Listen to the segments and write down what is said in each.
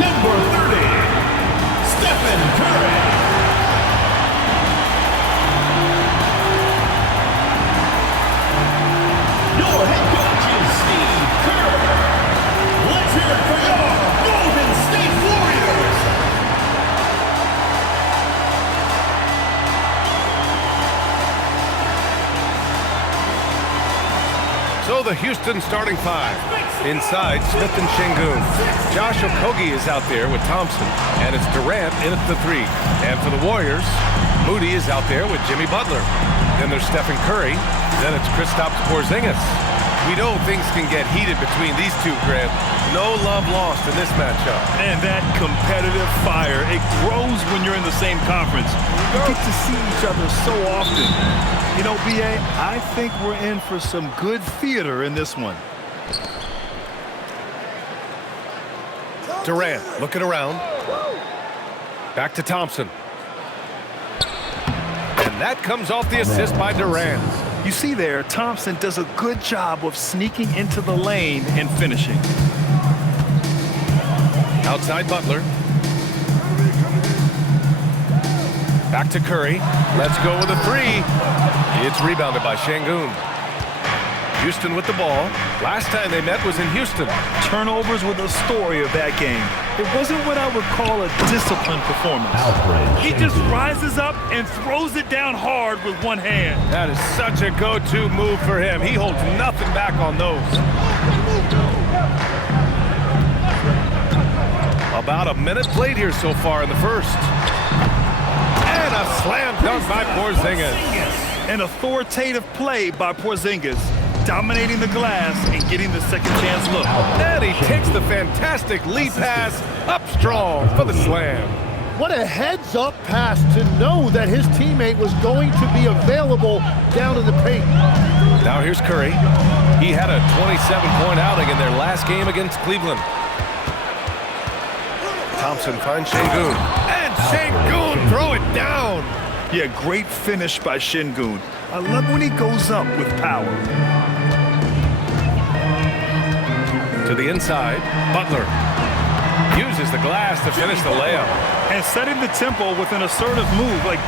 Number 30, Stephen Curry. Your head coach is Steve Kerr. Let's hear it for your Golden State Warriors. So the Houston starting five. Inside, Smith and Şengün. Josh Okogie is out there with Thompson, and it's Durant in at the three. And for the Warriors, Moody is out there with Jimmy Butler. Then there's Stephen Curry. Then it's Kristaps Porzingis. We know things can get heated between these two, Grant. No love lost in this matchup. And that competitive fire, it grows when you're in the same conference. You get to see each other so often. You know, B.A., I think we're in for some good theater in this one. Durant looking around. Back to Thompson. And that comes off the assist by Durant. You see there, Thompson does a good job of sneaking into the lane and finishing. Outside Butler. Back to Curry. Let's go with a three. It's rebounded by Şengün. Houston with the ball. Last time they met was in Houston. Turnovers were the story of that game. It wasn't what I would call a disciplined performance. He just rises up and throws it down hard with one hand. That is such a go-to move for him. He holds nothing back on those. About a minute played here so far in the first. And a slam dunk by Porzingis. An authoritative play by Porzingis, dominating the glass and getting the second chance look. And he takes the fantastic lead pass up strong for the slam. What a heads-up pass to know that his teammate was going to be available down in the paint. Now here's Curry. He had a 27-point outing in their last game against Cleveland. Thompson finds Şengün. And Şengün throw it down. Yeah, great finish by Şengün. I love when he goes up with power. To the inside, Butler uses the glass to finish the layup. And setting the tempo with an assertive move. Like,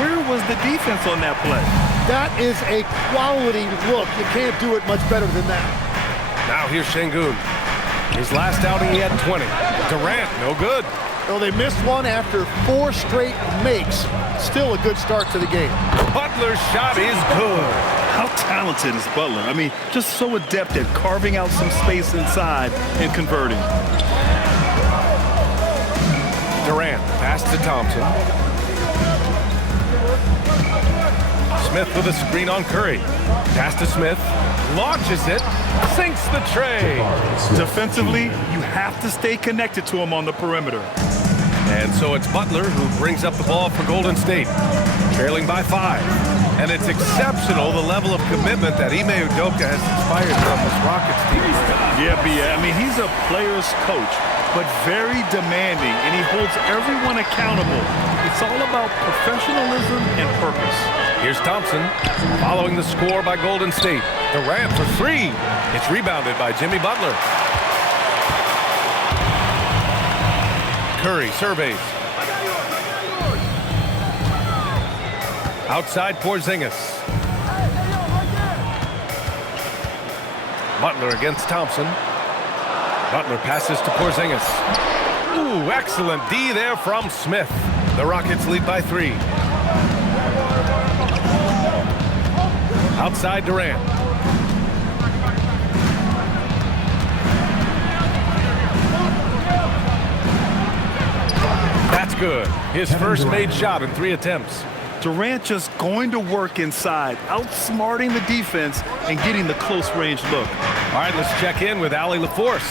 where was the defense on that play? That is a quality look. You can't do it much better than that. Now here's Şengün. His last outing, he had 20. Durant, no good. So they missed one after 4 straight makes. Still a good start to the game. Butler's shot is good. How talented is Butler? I mean, just so adept at carving out some space inside and converting. Durant, pass to Thompson. Smith with a screen on Curry. Pass to Smith. Launches it. Sinks the tray. Defensively, you have to stay connected to him on the perimeter. And so it's Butler who brings up the ball for Golden State, trailing by 5. And it's exceptional the level of commitment that Ime Udoka has inspired from this Rockets team. Yeah, I mean, he's a player's coach, but very demanding, and he holds everyone accountable. It's all about professionalism and purpose. Here's Thompson, following the score by Golden State. Durant for 3. It's rebounded by Jimmy Butler. Curry surveys. Outside Porzingis. Butler against Thompson. Butler passes to Porzingis. Ooh, excellent D there from Smith. The Rockets lead by 3. Outside Durant. That's good. His first made shot in 3 attempts. Durant just going to work inside, outsmarting the defense and getting the close-range look. All right, let's check in with Allie LaForce.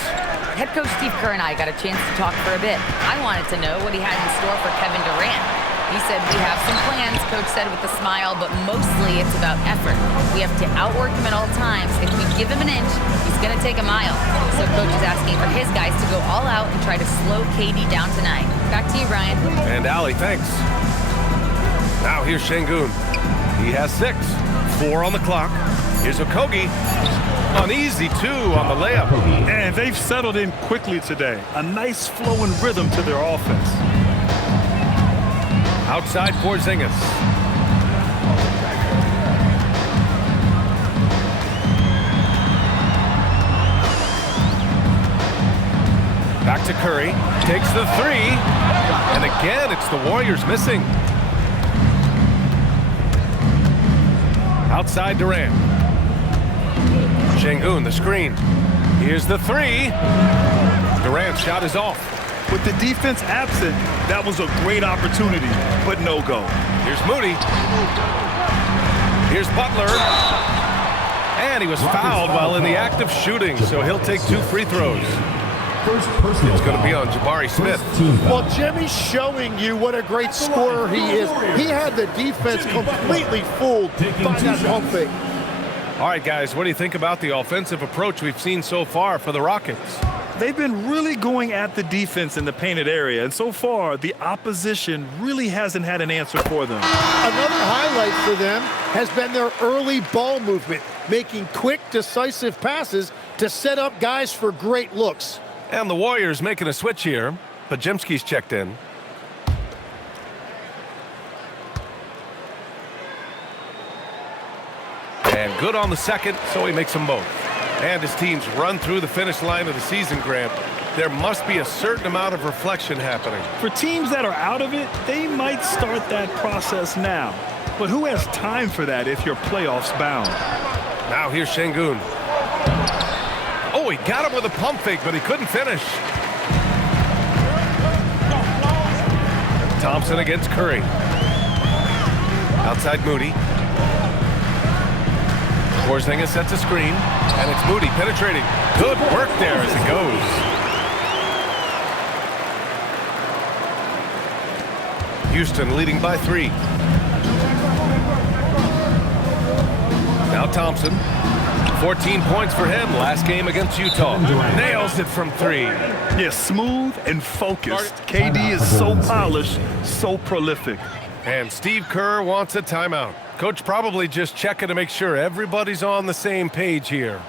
Head coach Steve Kerr and I got a chance to talk for a bit. I wanted to know what he had in store for Kevin Durant. He said, we have some plans, Coach said with a smile, but mostly it's about effort. We have to outwork him at all times. If we give him an inch, he's going to take a mile. So Coach is asking for his guys to go all out and try to slow KD down tonight. Back to you, Ryan. And Allie, thanks. Now here's Şengün. He has 6. 4 on the clock. Here's Okogie. Uneasy, too, on the layup. And they've settled in quickly today. A nice flowing rhythm to their offense. Outside Porzingis. Back to Curry. Takes the three. And again, it's the Warriors missing. Outside Durant. Şengün, the screen. Here's the three. Durant's shot is off. With the defense absent, that was a great opportunity, but no go. Here's Moody. Here's Butler. And he was fouled while in the act of shooting, so he'll take 2 free throws. It's going to be on Jabari Smith. Well, Jimmy's showing you what a great scorer he is. He had the defense completely fooled by that pump fake. All right, guys, what do you think about the offensive approach we've seen so far for the Rockets? They've been really going at the defense in the painted area, and so far, the opposition really hasn't had an answer for them. Another highlight for them has been their early ball movement, making quick, decisive passes to set up guys for great looks. And the Warriors making a switch here. Podziemski's checked in. And good on the second, so he makes them both. And his teams run through the finish line of the season, Grant. There must be a certain amount of reflection happening. For teams that are out of it, they might start that process now. But who has time for that if you're playoffs bound? Now here's Şengün. Oh, he got him with a pump fake, but he couldn't finish. Thompson against Curry. Outside Moody. Porzingis sets a screen, and it's Moody penetrating. Good work there as it goes. Houston leading by 3. Now Thompson. 14 points for him last game against Utah. Nails it from 3. Yeah, smooth and focused. KD is so polished, so prolific. And Steve Kerr wants a timeout. Coach probably just checking to make sure everybody's on the same page here.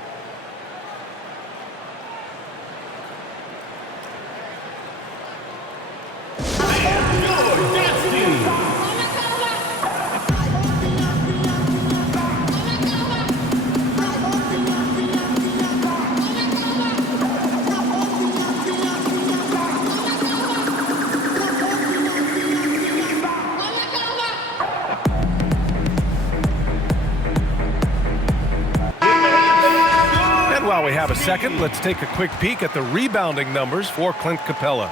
While we have a second, let's take a quick peek at the rebounding numbers for Clint Capella.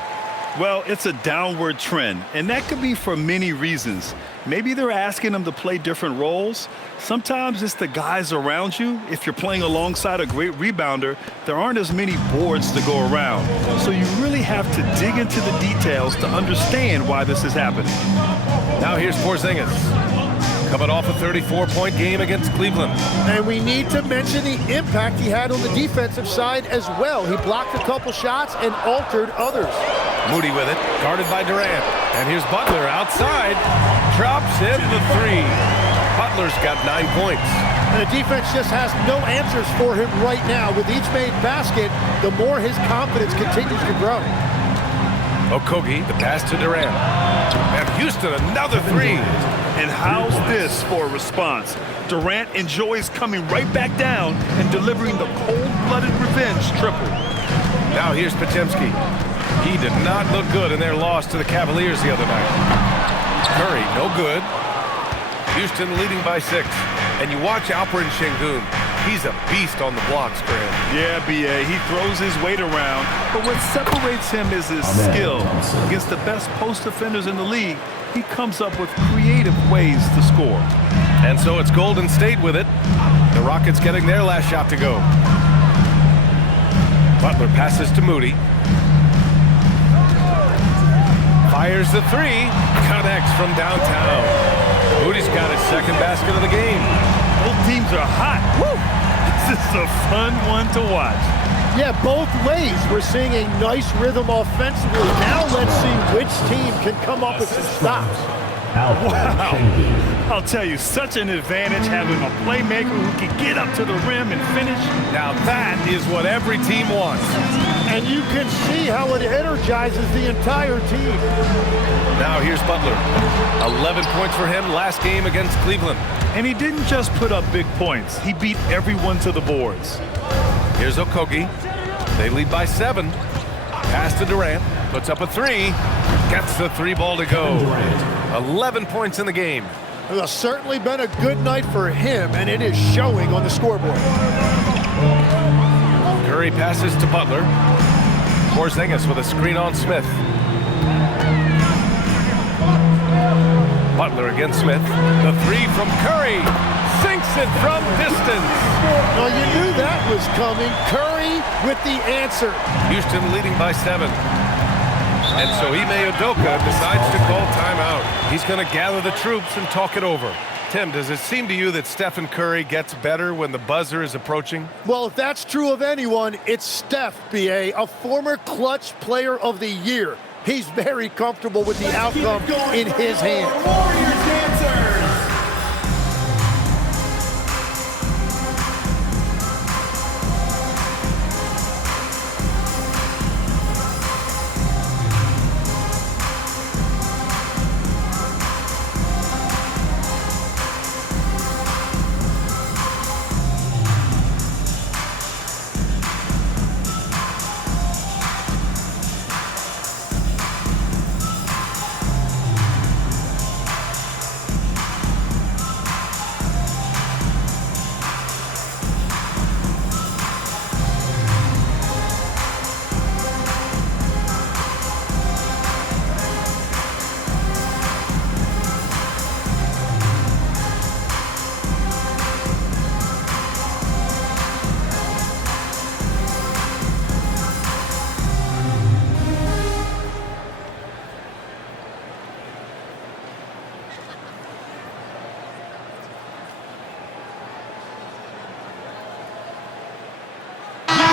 Well, it's a downward trend, and that could be for many reasons. Maybe they're asking them to play different roles. Sometimes it's the guys around you. If you're playing alongside a great rebounder, there aren't as many boards to go around. So you really have to dig into the details to understand why this is happening. Now here's Porzingis. Coming off a 34-point game against Cleveland. And we need to mention the impact he had on the defensive side as well. He blocked a couple shots and altered others. Moody with it, guarded by Durant. And here's Butler outside. Drops in the 3. Butler's got 9 points. And the defense just has no answers for him right now. With each made basket, the more his confidence continues to grow. Okogie, the pass to Durant. And Houston, another 3. And how's this for a response? Durant enjoys coming right back down and delivering the cold-blooded revenge triple. Now here's Podziemski. He did not look good in their loss to the Cavaliers the other night. Curry, no good. Houston leading by 6. And you watch Alperen Şengün. He's a beast on the blocks, Grant. Yeah, B.A., he throws his weight around, but what separates him is his skill. Against the best post defenders in the league, he comes up with creative ways to score. And so it's Golden State with it. The Rockets getting their last shot to go. Butler passes to Moody. Fires the 3. Connects from downtown. Moody's got his second basket of the game. Both teams are hot. Woo! This is a fun one to watch. Yeah, both ways. We're seeing a nice rhythm offensively. Now let's see which team can come up with some stops. Wow. I'll tell you, such an advantage having a playmaker who can get up to the rim and finish. Now that is what every team wants. And you can see how it energizes the entire team. Now here's Butler. 11 points for him last game against Cleveland. And he didn't just put up big points. He beat everyone to the boards. Here's Okogie. They lead by 7. Pass to Durant. Puts up a 3. Gets the 3 ball to go. 11 points in the game. It has certainly been a good night for him, and it is showing on the scoreboard. Curry passes to Butler. Porzingis with a screen on Smith. Butler against Smith. The 3 from Curry. Sinks it from distance. Well, you knew that was coming. Curry with the answer. Houston leading by 7. And so Ime Udoka decides to call timeout. He's going to gather the troops and talk it over. Tim, does it seem to you that Stephen Curry gets better when the buzzer is approaching? Well, if that's true of anyone, it's Steph, B.A., a former clutch player of the year. He's very comfortable with the outcome in his hands. Warriors dancers.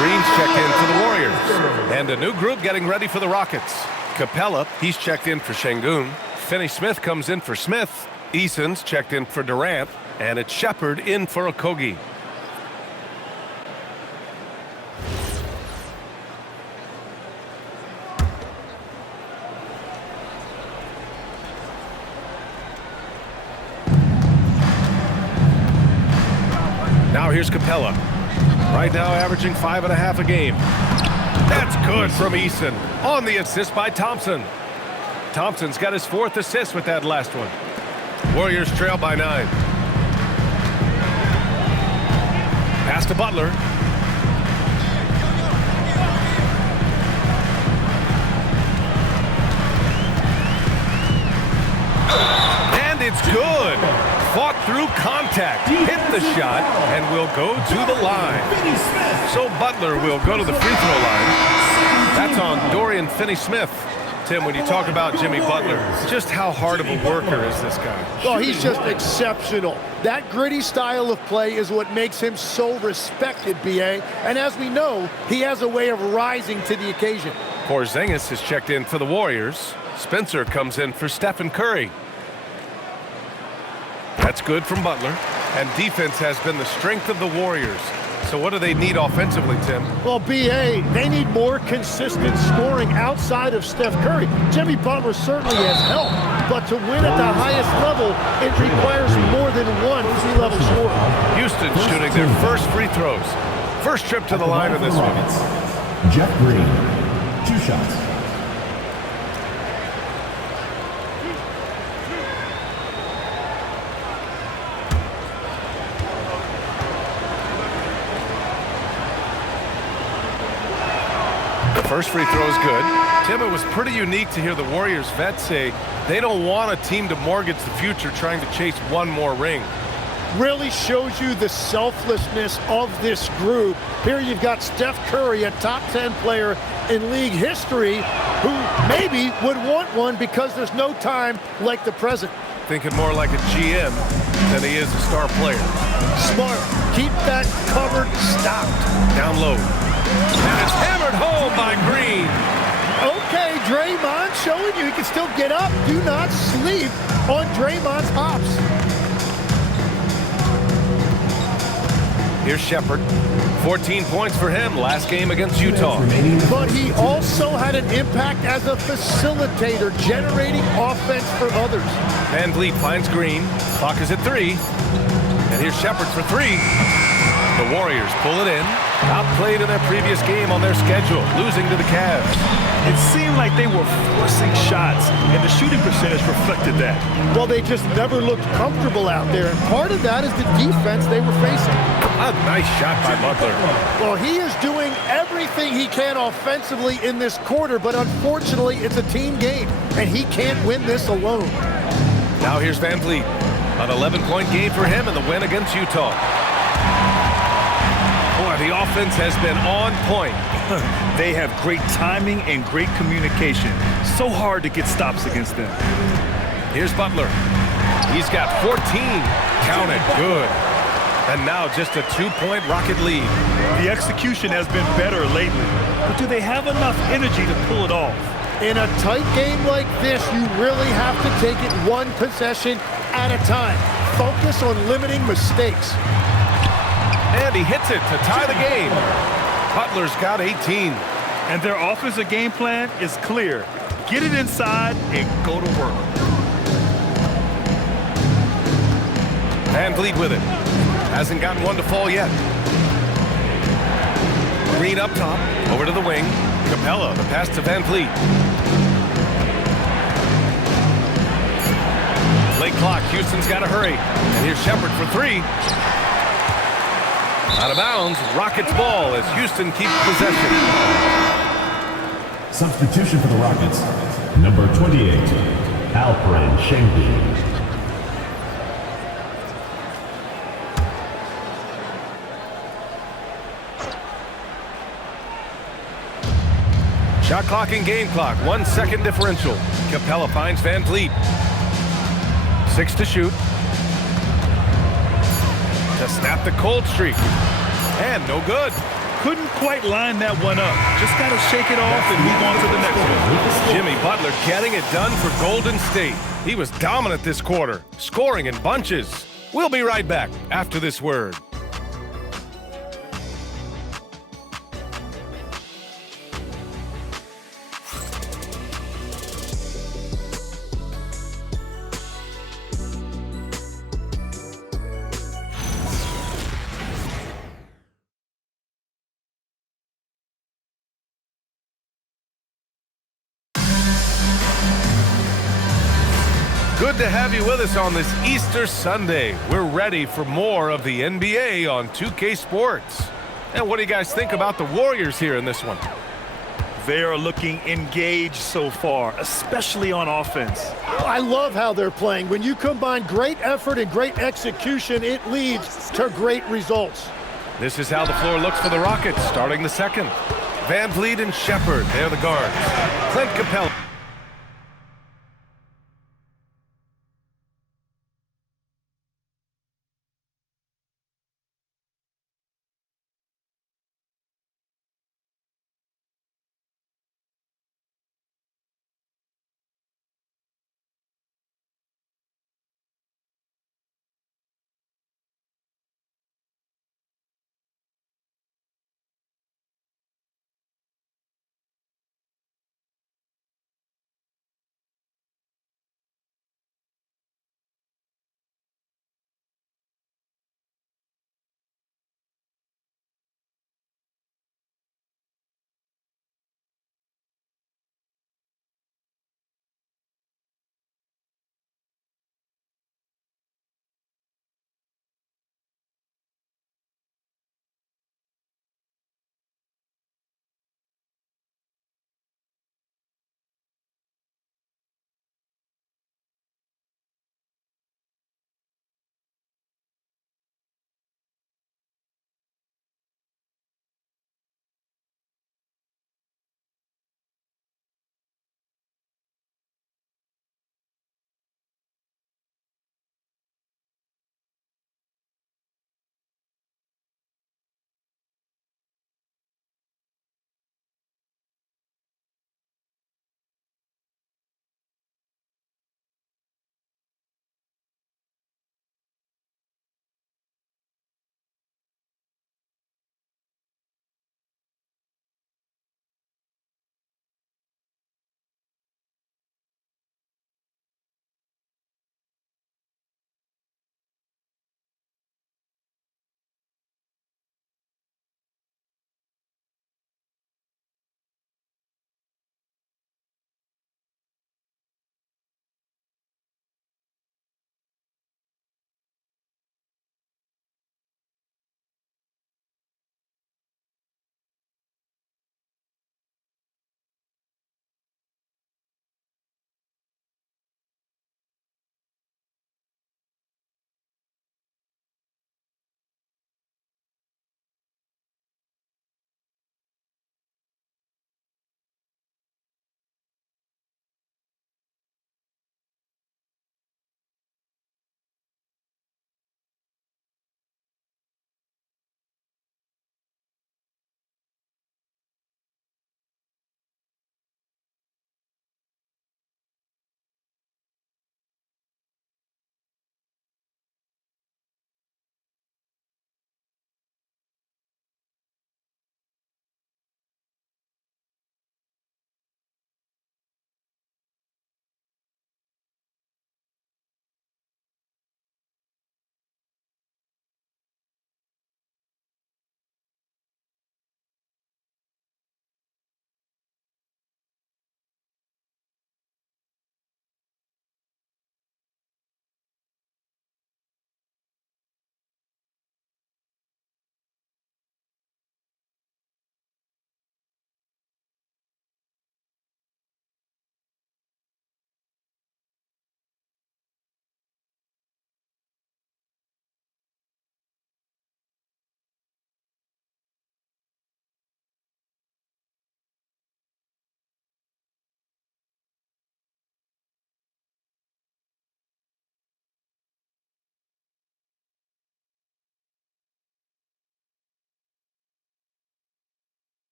Green's checked in for the Warriors. And a new group getting ready for the Rockets. Capella, he's checked in for Şengün. Finney-Smith comes in for Smith. Eason's checked in for Durant. And it's Shepherd in for Okogie. Now here's Capella. Right now averaging 5.5 a game. That's good from Eason. On the assist by Thompson. Thompson's got his 4th assist with that last one. Warriors trail by 9. Pass to Butler. And it's good. Fought through contact, hit the shot, and will go to the line. So Butler will go to the free throw line. That's on Dorian Finney-Smith. Tim, when you talk about Jimmy Butler, just how hard of a worker is this guy? Oh, he's just exceptional. That gritty style of play is what makes him so respected, B.A. And as we know, he has a way of rising to the occasion. Porzingis is checked in for the Warriors. Spencer comes in for Stephen Curry. That's good from Butler. And defense has been the strength of the Warriors. So what do they need offensively, Tim? Well, B.A., they need more consistent scoring outside of Steph Curry. Jimmy Butler certainly has helped, but to win at the highest level, it requires more than one C-level scorer. Houston shooting their first free throws. First trip to the line of this one. Jeff Green, 2 shots. First free throw is good. Tim, it was pretty unique to hear the Warriors vets say they don't want a team to mortgage the future trying to chase one more ring. Really shows you the selflessness of this group. Here you've got Steph Curry, a top 10 player in league history, who maybe would want one because there's no time like the present. Thinking more like a GM than he is a star player. Smart. Keep that covered stocked. Down low. And it's hammered home by Green. Okay, Draymond showing you he can still get up. Do not sleep on Draymond's hops. Here's Shepard. 14 points for him last game against Utah. But he also had an impact as a facilitator, generating offense for others. Van Vliet finds Green. Clock is at 3. And here's Shepard for 3. The Warriors pull it in. Outplayed in their previous game on their schedule, losing to the Cavs. It seemed like they were forcing shots, and the shooting percentage reflected that. Well, they just never looked comfortable out there, and part of that is the defense they were facing. A nice shot by Butler. Well, he is doing everything he can offensively in this quarter, but unfortunately, it's a team game, and he can't win this alone. Now here's Van Vliet. An 11-point game for him in the win against Utah. Boy, the offense has been on point. They have great timing and great communication. So hard to get stops against them. Here's Butler. He's got 14. Count it. Good. And now just a 2-point Rocket lead. The execution has been better lately. But do they have enough energy to pull it off? In a tight game like this, you really have to take it one possession at a time. Focus on limiting mistakes. And he hits it to tie the game. Butler's got 18. And their offensive game plan is clear. Get it inside and go to work. Van Vliet with it. Hasn't gotten one to fall yet. Green up top. Over to the wing. Capella, the pass to Van Vliet. Late clock. Houston's got to hurry. And here's Shepard for 3. Out of bounds. Rockets ball as Houston keeps possession. Substitution for the Rockets. Number 28, Alperen Sengun. Shot clock and game clock. 1 second differential. Capella finds Van Vliet. 6 to shoot. To snap the cold streak. And no good. Couldn't quite line that one up. Just got to shake it off and move on to the next one. Jimmy Butler getting it done for Golden State. He was dominant this quarter, scoring in bunches. We'll be right back after this word. Good to have you with us on this Easter Sunday. We're ready for more of the NBA on 2K Sports. And what do you guys think about the Warriors here in this one? They are looking engaged so far, especially on offense. I love how they're playing. When you combine great effort and great execution, it leads to great results. This is how the floor looks for the Rockets starting the second. Van Vliet and Shepard, they're the guards. Clint Capella.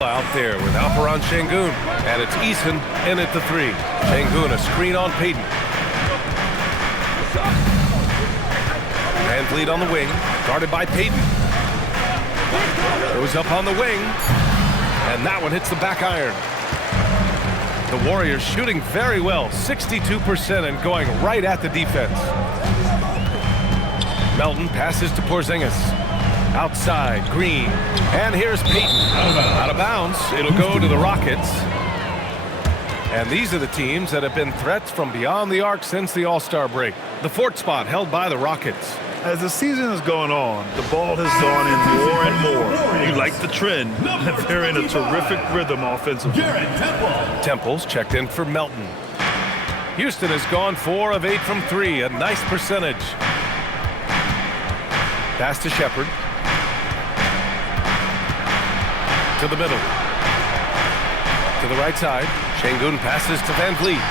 Out there with Alperen Sengun, and it's Eason in at the 3. Sengun, a screen on Payton. Van Vliet on the wing, guarded by Payton. Goes up on the wing, and that one hits the back iron. The Warriors shooting very well, 62%, and going right at the defense. Melton passes to Porzingis. Outside, Green, and here's Payton. Out of bounds. It'll go to the Rockets. And these are the teams that have been threats from beyond the arc since the All-Star break. The 4th spot held by the Rockets. As the season has gone on, the ball has gone in more and more. You like the trend. They're in a terrific rhythm offensively. Temple's checked in for Melton. Houston has gone 4 of 8 from 3, a nice percentage. Pass to Shepherd. To the middle. To the right side. Sengun passes to Van Vliet.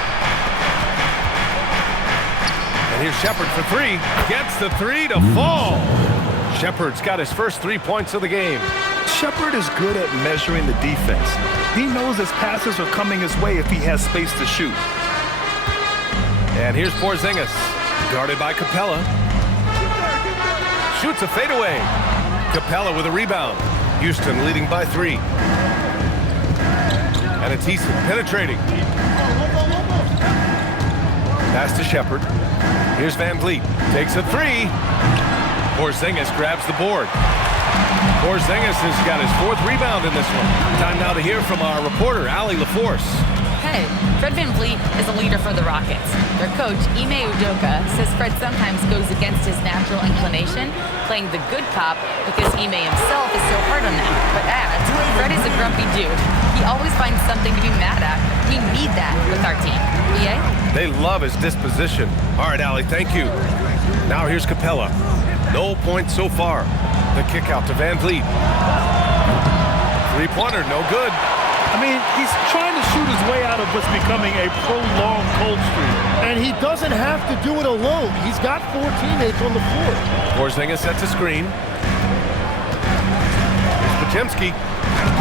And here's Shepherd for 3. Gets the 3 to fall. Shepherd's got his first 3 points of the game. Shepherd is good at measuring the defense. He knows his passes are coming his way if he has space to shoot. And here's Porzingis. Guarded by Capella. Shoots a fadeaway. Capella with a rebound. Houston leading by 3. And it's Eason penetrating. Pass to Shepherd. Here's Van Vliet. Takes a 3. Porzingis grabs the board. Porzingis has got his 4th rebound in this one. Time now to hear from our reporter, Allie LaForce. Hey, Fred Van Vliet is a leader for the Rockets. Their coach, Ime Udoka, says Fred sometimes goes against his natural inclination, playing the good cop because Ime himself is so hard on them. But adds, Fred is a grumpy dude. He always finds something to be mad at. We need that with our team. BA? They love his disposition. All right, Allie, thank you. Now here's Capella. No points so far. The kick out to Van Vliet. 3-pointer, no good. I mean, he's trying to shoot his way out of what's becoming a prolonged cold streak. And he doesn't have to do it alone. He's got 4 teammates on the floor. Porzingis sets a screen. Here's Podziemski.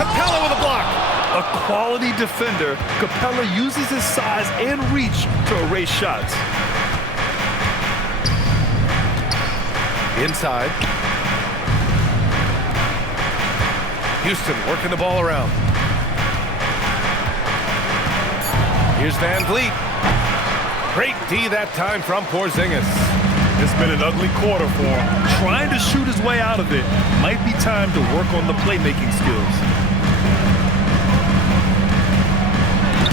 Capella with a block. A quality defender, Capella uses his size and reach to erase shots. Inside. Houston working the ball around. Here's Van Vliet. Great D that time from Porzingis. It's been an ugly quarter for him. Trying to shoot his way out of it. Might be time to work on the playmaking skills.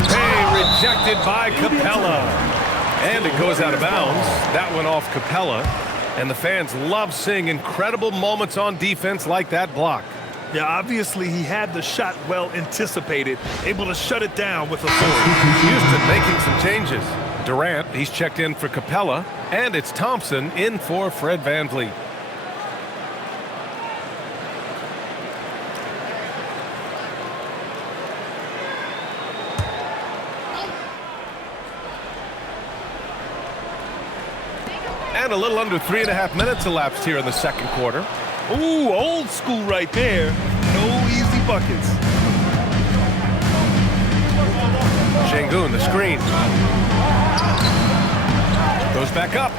Hey, rejected by Capella. And it goes out of bounds. That went off Capella. And the fans love seeing incredible moments on defense like that block. Yeah, obviously he had the shot well anticipated, able to shut it down with authority. Houston making some changes. Durant, he's checked in for Capella, and it's Thompson in for Fred Van Vliet. And a little under 3.5 minutes elapsed here in the second quarter. Ooh, old school right there. No easy buckets. Sengun, the screen. Goes back up.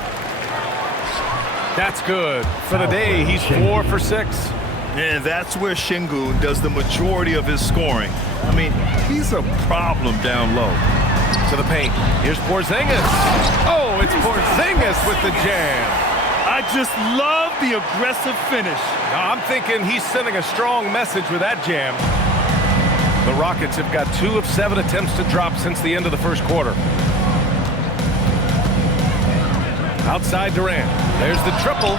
That's good. For the day, he's 4 for 6. And that's where Sengun does the majority of his scoring. I mean, he's a problem down low. To the paint. Here's Porzingis. Oh, it's Porzingis with the jam. I just love the aggressive finish. Now, I'm thinking he's sending a strong message with that jam. The Rockets have got 2 of 7 attempts to drop since the end of the first quarter. Outside Durant. There's the triple.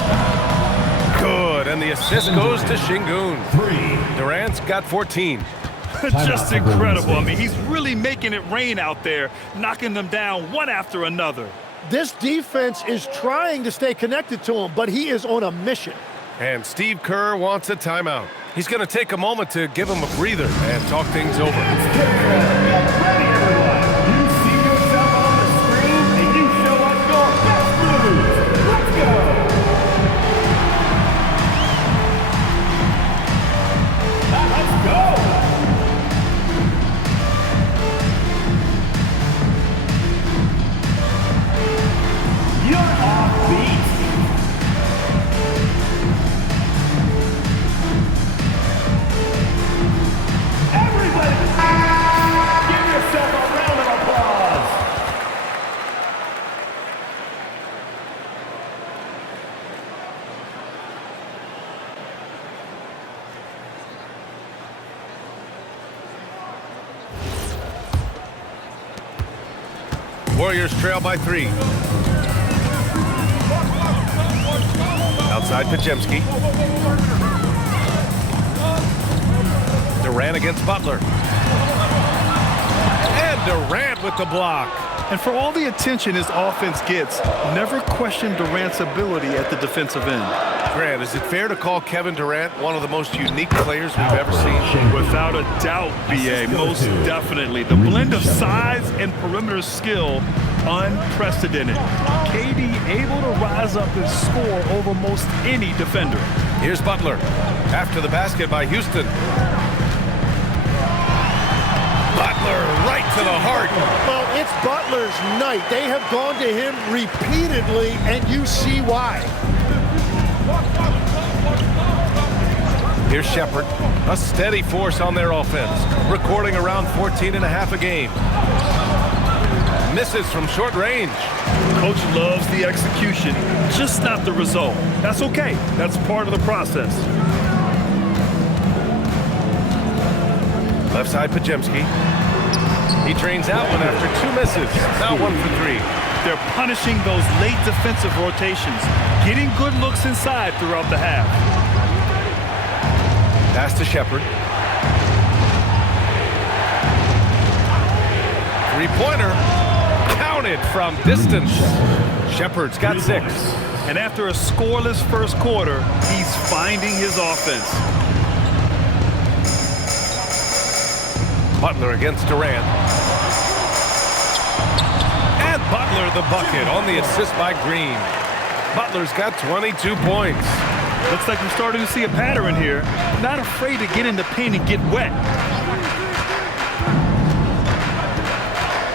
Good, and the assist goes to Sengun. Durant's got 14. Just incredible. I mean, he's really making it rain out there, knocking them down one after another. This defense is trying to stay connected to him, but he is on a mission. And Steve Kerr wants a timeout. He's going to take a moment to give him a breather and talk things over. Warriors trail by 3. Outside Podziemski. Durant against Butler. And Durant with the block. And for all the attention his offense gets, never question Durant's ability at the defensive end. Grant, is it fair to call Kevin Durant one of the most unique players we've ever seen? Without a doubt, B.A., most definitely. The blend of size and perimeter skill, unprecedented. KD able to rise up and score over most any defender. Here's Butler. After the basket by Houston. Butler right to the heart. Well, it's Butler's night. They have gone to him repeatedly, and you see why. Here's Shepherd, a steady force on their offense, recording around 14 and a half a game. Misses from short range. Coach loves the execution, just not the result. That's okay. That's part of the process. Left side Podziemski. He drains out one after 2 misses. Now 1 for 3. They're punishing those late defensive rotations, getting good looks inside throughout the half. Pass to Shepherd. 3-pointer. Counted from distance. Shepherd's got 6. And after a scoreless first quarter, he's finding his offense. Butler against Durant. And Butler the bucket on the assist by Green. Butler's got 22 points. Looks like we're starting to see a pattern here. Not afraid to get in the paint and get wet.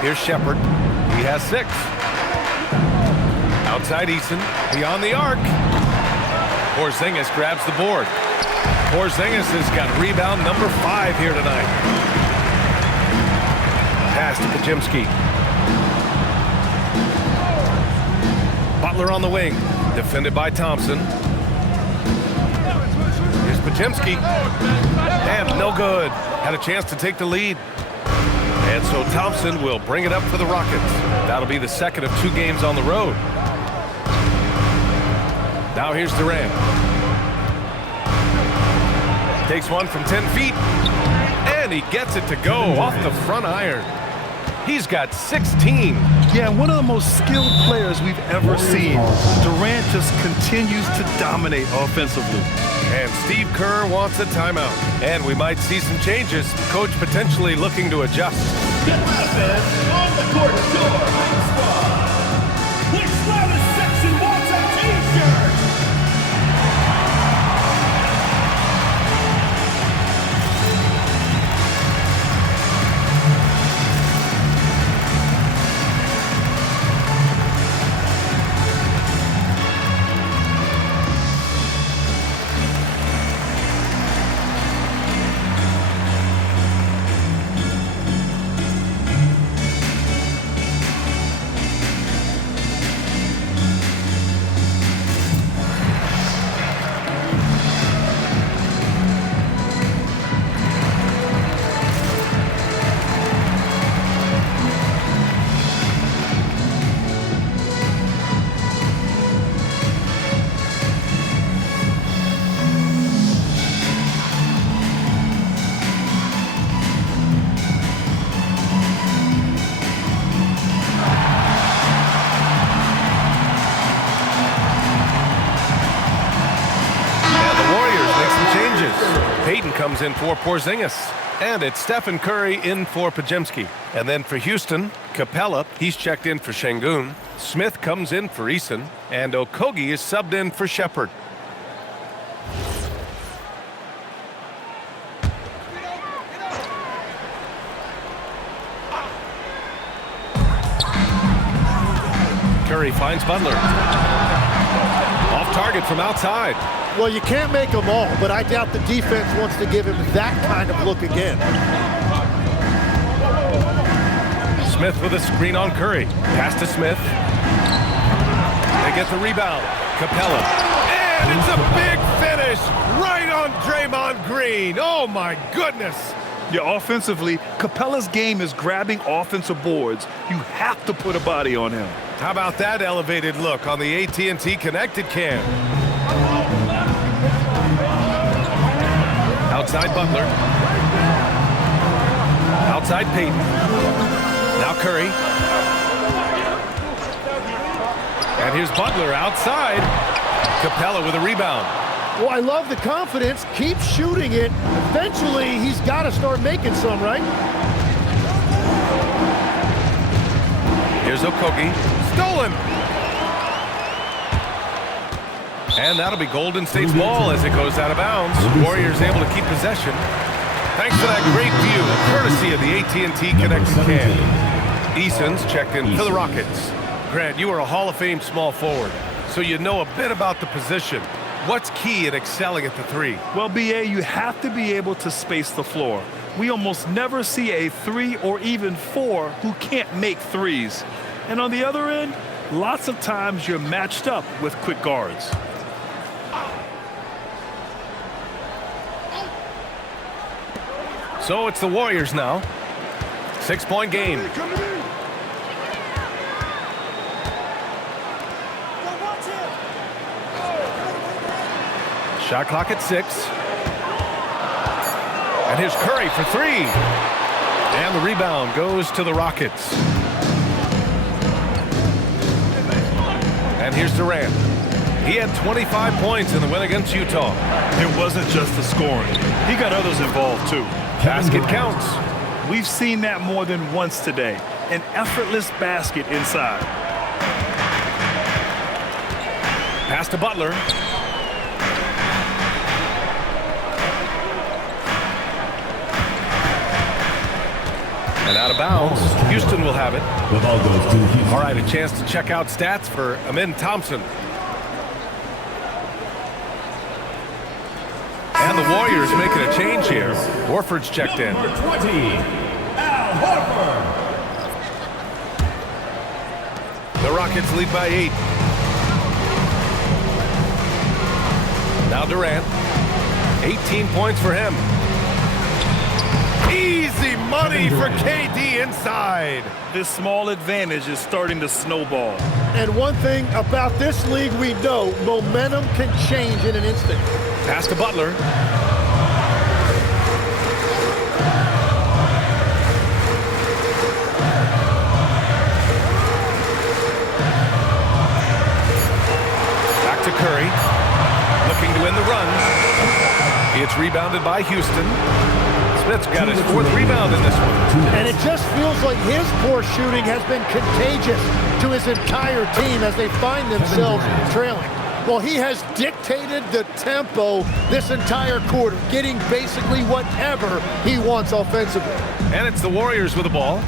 Here's Shepherd. He has 6. Outside Eason. Beyond the arc. Porzingis grabs the board. Porzingis has got rebound number 5 here tonight. Pass to Podziemski. Butler on the wing. Defended by Thompson. Here's Podziemski. And no good. Had a chance to take the lead. And so Thompson will bring it up for the Rockets. That'll be the second of 2 games on the road. Now here's Durant. Takes one from 10 feet. And he gets it to go off the front iron. He's got 16. Yeah, one of the most skilled players we've ever seen. Durant just continues to dominate offensively. And Steve Kerr wants a timeout. And we might see some changes. Coach potentially looking to adjust. Get offense on the court door. Which loudest section wants a t-shirt? Payton comes in for Porzingis. And it's Stephen Curry in for Podziemski. And then for Houston, Capella, he's checked in for Şengün. Smith comes in for Eason. And Okogie is subbed in for Shepherd. Curry finds Butler. Off target from outside. Well, you can't make them all, but I doubt the defense wants to give him that kind of look again. Smith with a screen on Curry. Pass to Smith. They get the rebound. Capella. And it's a big finish right on Draymond Green. Oh, my goodness. Yeah, offensively, Capella's game is grabbing offensive boards. You have to put a body on him. How about that elevated look on the AT&T Connected Cam? Outside Butler. Outside Payton. Now Curry. And here's Butler outside. Capella with a rebound. Well, I love the confidence. Keep shooting it. Eventually, he's got to start making some, right? Here's Okogie. Stolen. And that'll be Golden State's ball as it goes out of bounds. Warriors able to keep possession. Thanks for that great view, courtesy of the AT&T Connected Cam. Eason's checked in for the Rockets. Grant, you are a Hall of Fame small forward, so you know a bit about the position. What's key in excelling at the three? Well, BA, you have to be able to space the floor. We almost never see a 3 or even 4 who can't make threes. And on the other end, lots of times you're matched up with quick guards. So it's the Warriors now. 6-point game. Shot clock at 6. And here's Curry for 3. And the rebound goes to the Rockets. And here's Durant. He had 25 points in the win against Utah. It wasn't just the scoring. He got others involved, too. Basket counts. We've seen that more than once today. An effortless basket inside. Pass to Butler. And out of bounds. Houston will have it. The ball goes to Houston. All right, a chance to check out stats for Amin Thompson. And the Warriors making a change here. Horford's checked in. Number 20, Al Horford. The Rockets lead by 8. Now Durant. 18 points for him. Easy money for KD inside. This small advantage is starting to snowball. And one thing about this league we know, momentum can change in an instant. Pass to Butler. Back to Curry. Looking to win the run. It's rebounded by Houston. Smith's got his 4th rebound in this one. And it just feels like his poor shooting has been contagious to his entire team as they find themselves trailing. Well, he has dictated the tempo this entire quarter, getting basically whatever he wants offensively. And it's the Warriors with the ball.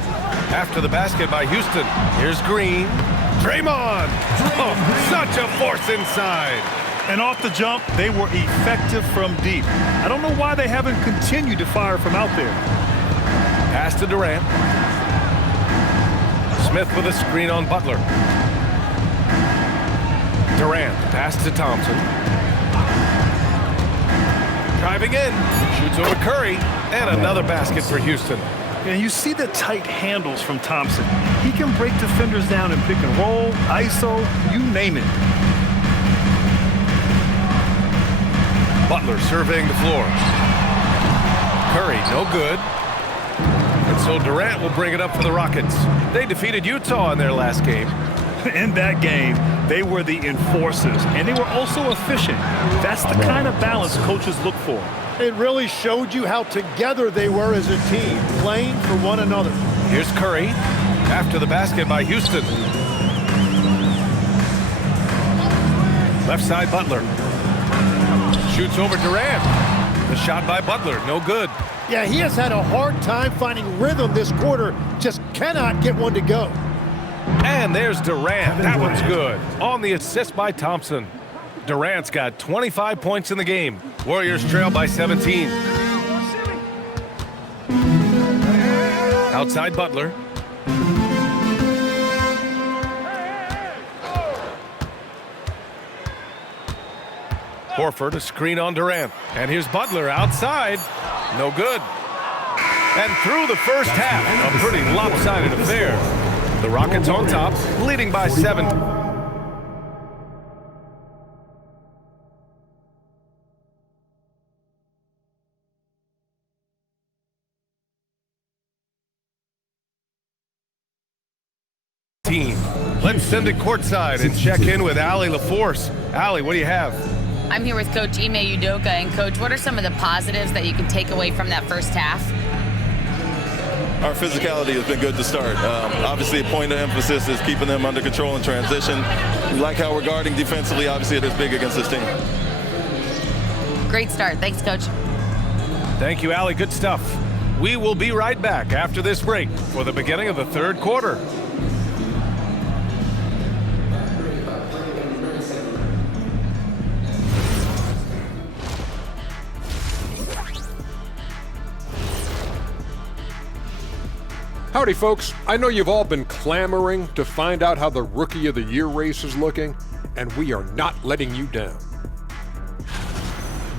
After the basket by Houston. Here's Green. Draymond. Oh, such a force inside. And off the jump, they were effective from deep. I don't know why they haven't continued to fire from out there. Pass to Durant. Smith with a screen on Butler. Durant, pass to Thompson. Driving in, shoots over Curry, and another basket for Houston. And you see the tight handles from Thompson. He can break defenders down in pick and roll, ISO, you name it. Butler surveying the floor. Curry, no good. And so Durant will bring it up for the Rockets. They defeated Utah in their last game. In that game, they were the enforcers, and they were also efficient. That's the kind of balance coaches look for. It really showed you how together they were as a team, playing for one another. Here's Curry after the basket by Houston. Left side Butler. Shoots over Durant. The shot by Butler, no good. Yeah, he has had a hard time finding rhythm this quarter. Just cannot get one to go. And there's Durant. That one's good. On the assist by Thompson. Durant's got 25 points in the game. Warriors trail by 17. Outside Butler. Horford, a screen on Durant. And here's Butler outside. No good. And through the first half, a pretty lopsided affair. The Rockets on top, leading by 7. Let's send it courtside and check in with Allie LaForce. Allie, what do you have? I'm here with Coach Ime Udoka. And Coach, what are some of the positives that you can take away from that first half? Our physicality has been good to start. Obviously, a point of emphasis is keeping them under control in transition. We like how we're guarding defensively. Obviously, it is big against this team. Great start. Thanks, Coach. Thank you, Allie. Good stuff. We will be right back after this break for the beginning of the third quarter. Howdy, folks. I know you've all been clamoring to find out how the Rookie of the Year race is looking, and we are not letting you down.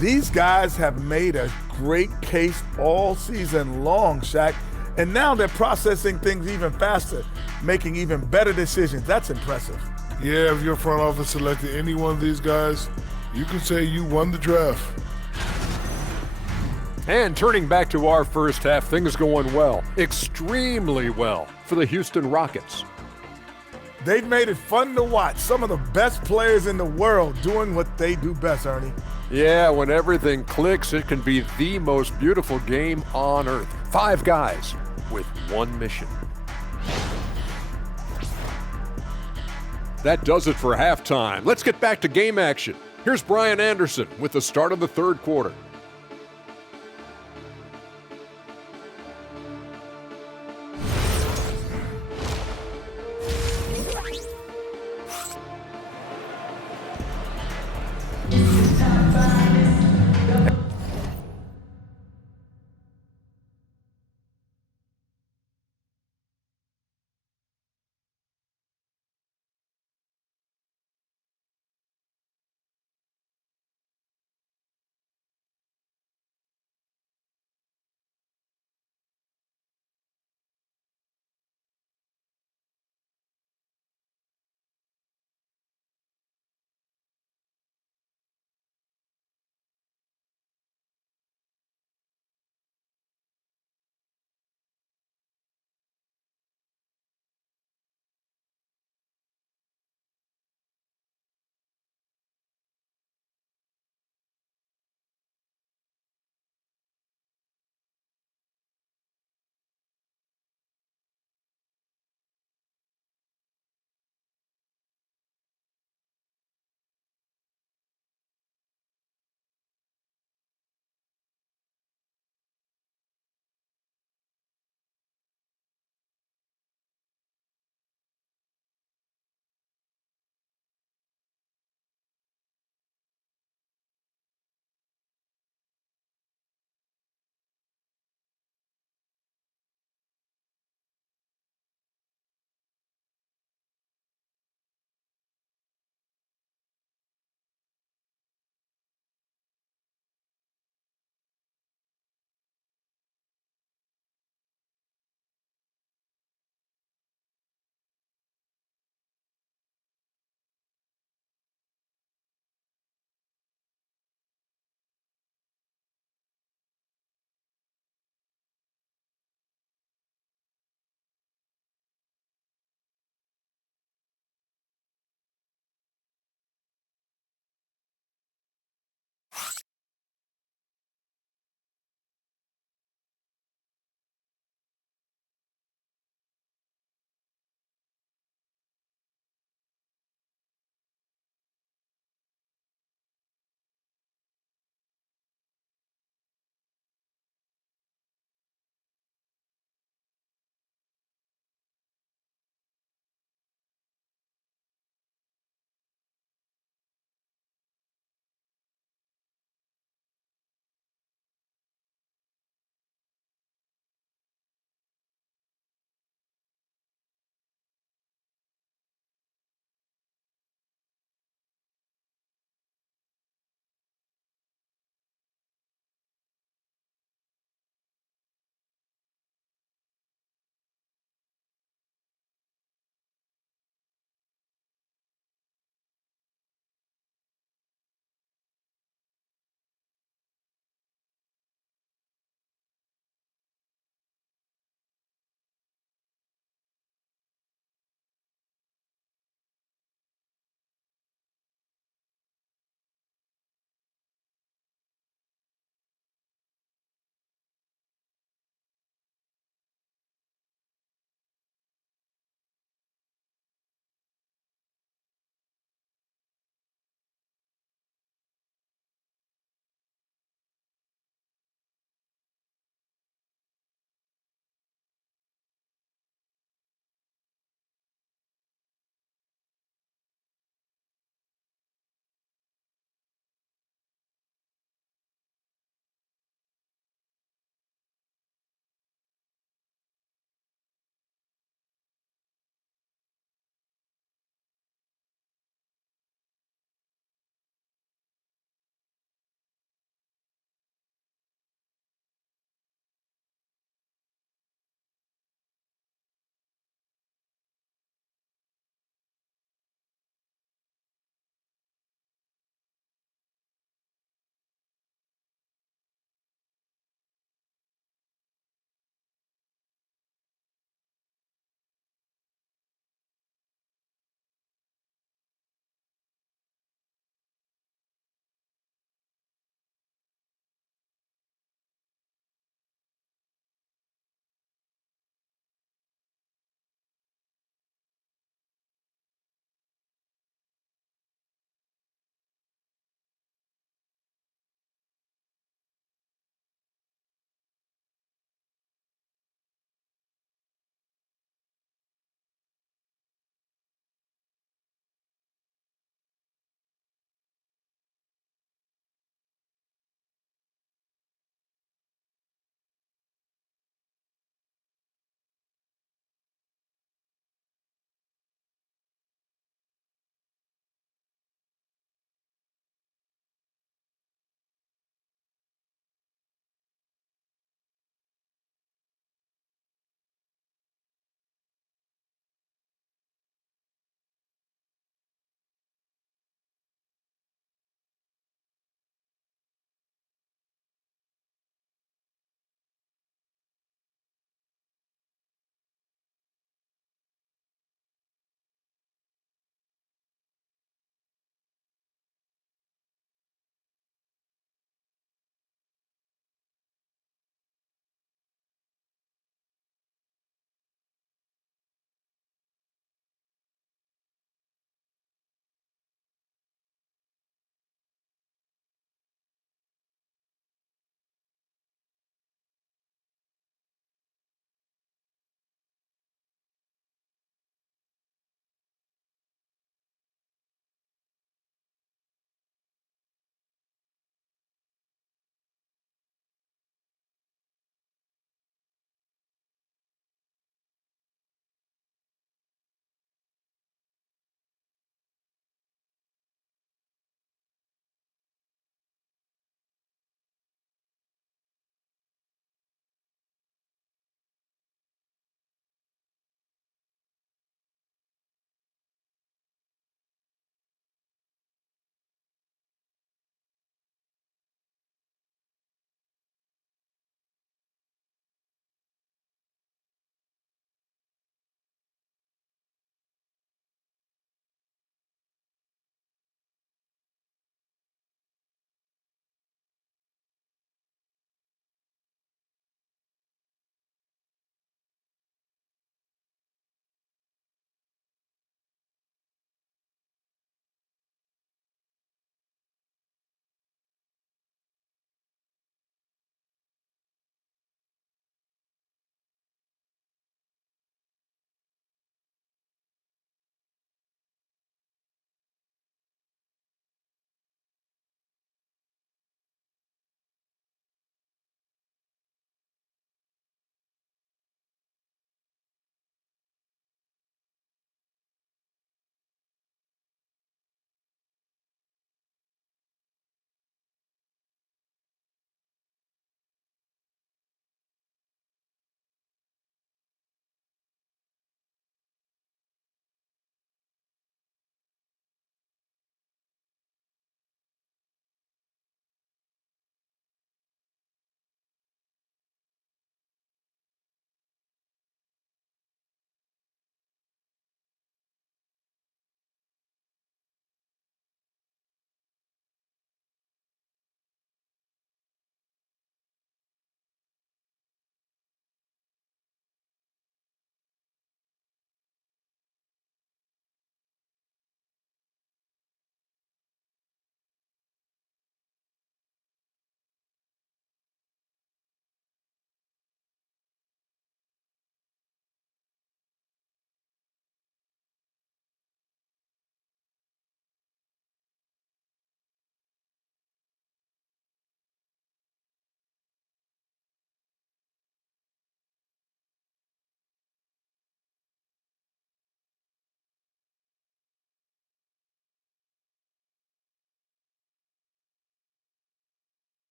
These guys have made a great case all season long, Shaq, and now they're processing things even faster, making even better decisions. That's impressive. Yeah, if your front office selected any one of these guys, you can say you won the draft. And turning back to our first half, things going well, extremely well for the Houston Rockets. They've made it fun to watch. Some of the best players in the world doing what they do best, Ernie. Yeah, when everything clicks, it can be the most beautiful game on earth. 5 guys with one mission. That does it for halftime. Let's get back to game action. Here's Brian Anderson with the start of the third quarter.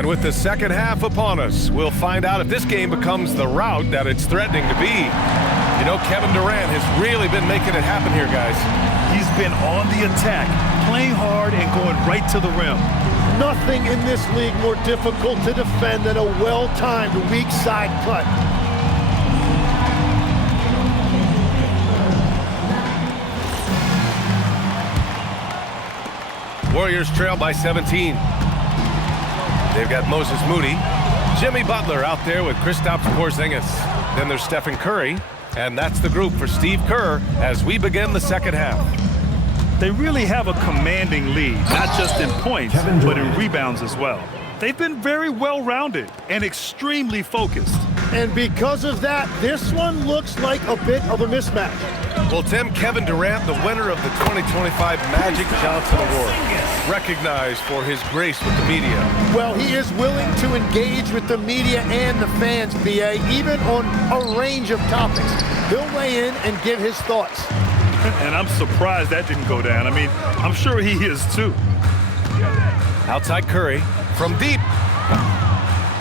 And with the second half upon us, we'll find out if this game becomes the rout that it's threatening to be. You know, Kevin Durant has really been making it happen here, guys. He's been on the attack, playing hard and going right to the rim. Nothing in this league more difficult to defend than a well-timed weak side cut. Warriors trail by 17. They've got Moses Moody, Jimmy Butler out there with Kristaps Porzingis. Then there's Stephen Curry, and that's the group for Steve Kerr as we begin the second half. They really have a commanding lead, not just in points, but in rebounds as well. They've been very well-rounded and extremely focused. And because of that, this one looks like a bit of a mismatch. Well, Tim, Kevin Durant, the winner of the 2025 Magic Johnson Award, recognized for his grace with the media. Well, he is willing to engage with the media and the fans, BA, even on a range of topics. He'll weigh in and give his thoughts. And I'm surprised that didn't go down. I mean, I'm sure he is too. Outside Curry from deep.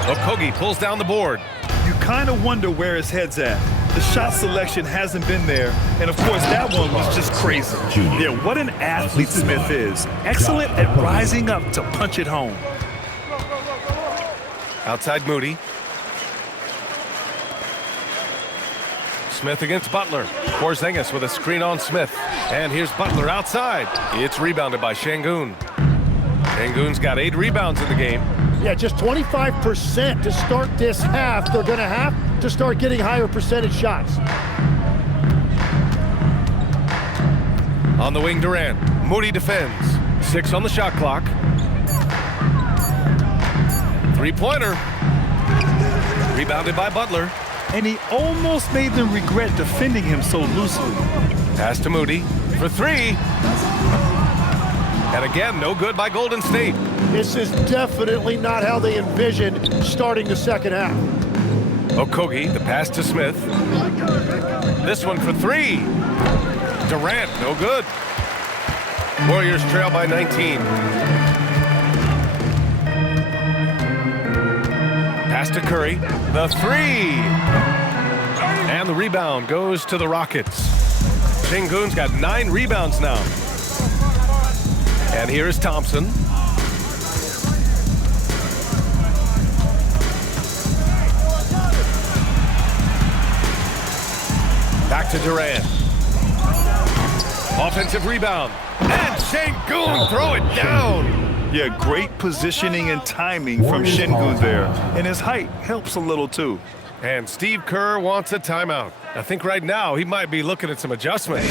Okogie pulls down the board. You kind of wonder where his head's at. The shot selection hasn't been there, and of course that one was just crazy. Yeah, what an athlete Smith is. Excellent at rising up to punch it home. Outside Moody. Smith against Butler. Porzingis with a screen on Smith. And here's Butler outside. It's rebounded by Şengün. Şengün's got 8 rebounds in the game. Yeah, just 25% to start this half. They're going to have to start getting higher percentage shots. On the wing, Durant. Moody defends. 6 on the shot clock. Three-pointer. Rebounded by Butler. And he almost made them regret defending him so loosely. Pass to Moody for 3. And again, no good by Golden State. This is definitely not how they envisioned starting the second half. Okogie, the pass to Smith. This one for 3. Durant, no good. Warriors trail by 19. Pass to Curry, the 3. And the rebound goes to the Rockets. Şengün's got 9 rebounds now. And here is Thompson. Back to Durant. Offensive rebound. And Şengün throw it down. Yeah, great positioning and timing from Şengün there. And his height helps a little too. And Steve Kerr wants a timeout. I think right now he might be looking at some adjustments.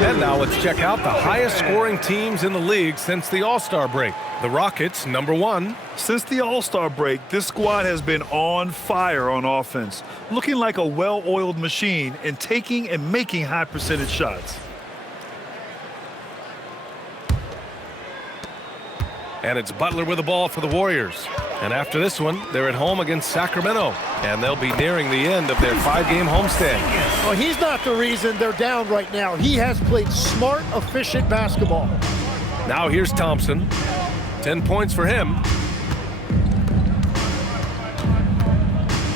And now let's check out the highest scoring teams in the league since the All-Star break. The Rockets, number 1. Since the All-Star break, this squad has been on fire on offense, looking like a well-oiled machine and taking and making high percentage shots. And it's Butler with the ball for the Warriors. And after this one, they're at home against Sacramento. And they'll be nearing the end of their 5-game homestand. Well, he's not the reason they're down right now. He has played smart, efficient basketball. Now here's Thompson. 10 points for him.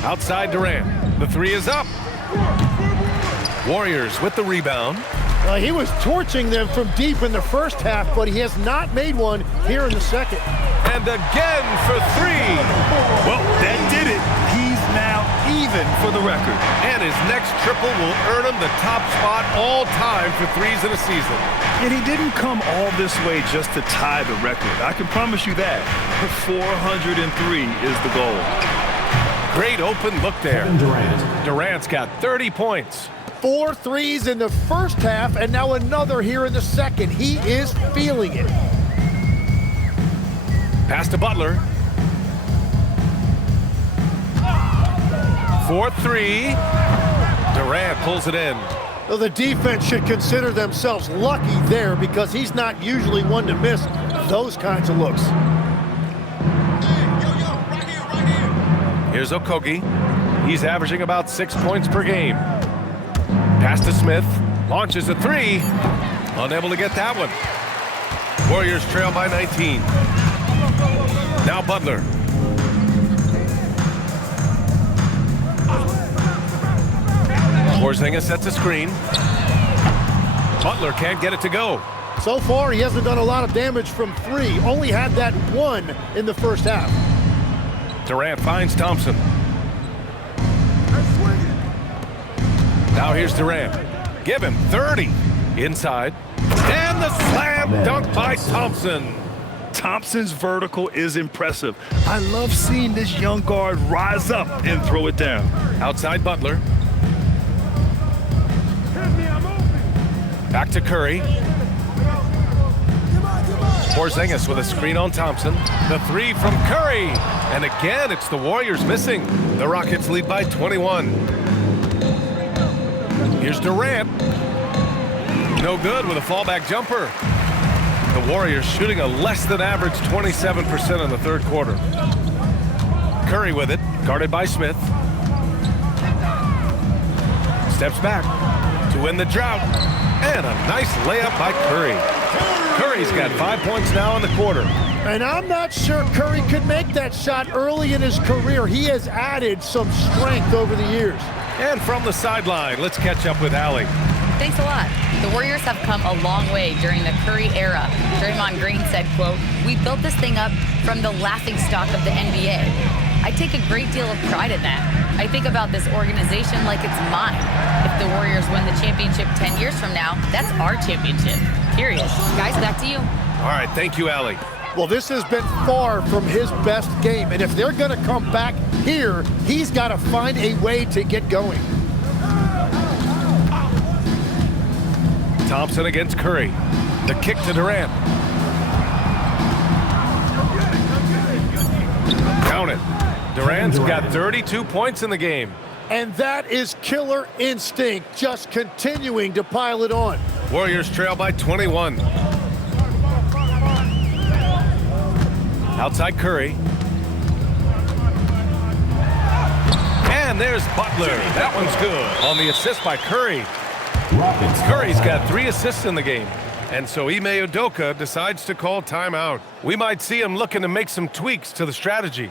Outside Durant. The 3 is up. Warriors with the rebound. He was torching them from deep in the first half, but he has not made one here in the second. And again for 3. Well, that did it. He's now even for the record. And his next triple will earn him the top spot all time for threes in a season. And he didn't come all this way just to tie the record. I can promise you that. 403 is the goal. Great open look there. Durant's got 30 points. 4 threes in the first half, and now another here in the second. He is feeling it. Pass to Butler. 4-3. Durant pulls it in. Well, the defense should consider themselves lucky there because he's not usually one to miss those kinds of looks. Here's Okogie. He's averaging about 6 points per game. Pass to Smith. Launches a three. Unable to get that one. Warriors trail by 19. Now Butler. Porzingis sets a screen. Butler can't get it to go. So far, he hasn't done a lot of damage from three. Only had that one in the first half. Durant finds Thompson. Now here's Durant. Give him 30. Inside. And the slam dunk by Thompson. Thompson's vertical is impressive. I love seeing this young guard rise up and throw it down. Outside Butler. Back to Curry. Porzingis with a screen on Thompson. The three from Curry. And again, it's the Warriors missing. The Rockets lead by 21. Here's Durant. No good with a fallback jumper. The Warriors shooting a less than average 27% in the third quarter. Curry with it, guarded by Smith. Steps back to win the drought. And a nice layup by Curry. Curry's got 5 points now in the quarter. And I'm not sure Curry could make that shot early in his career. He has added some strength over the years. And from the sideline, let's catch up with Allie. Thanks a lot. The Warriors have come a long way during the Curry era. Draymond Green said, quote, "We built this thing up from the laughingstock of the NBA. I take a great deal of pride in that. I think about this organization like it's mine. If the Warriors win the championship 10 years from now, that's our championship, period." Guys, back to you. All right, thank you, Allie. Well, this has been far from his best game, and if they're going to come back here, he's got to find a way to get going. Thompson against Curry. The kick to Durant. Count it. Durant's got 32 points in the game. And that is killer instinct, just continuing to pile it on. Warriors trail by 21. Outside Curry. And there's Butler. That one's good. On the assist by Curry. Curry's got 3 assists in the game. And so Ime Udoka decides to call timeout. We might see him looking to make some tweaks to the strategy.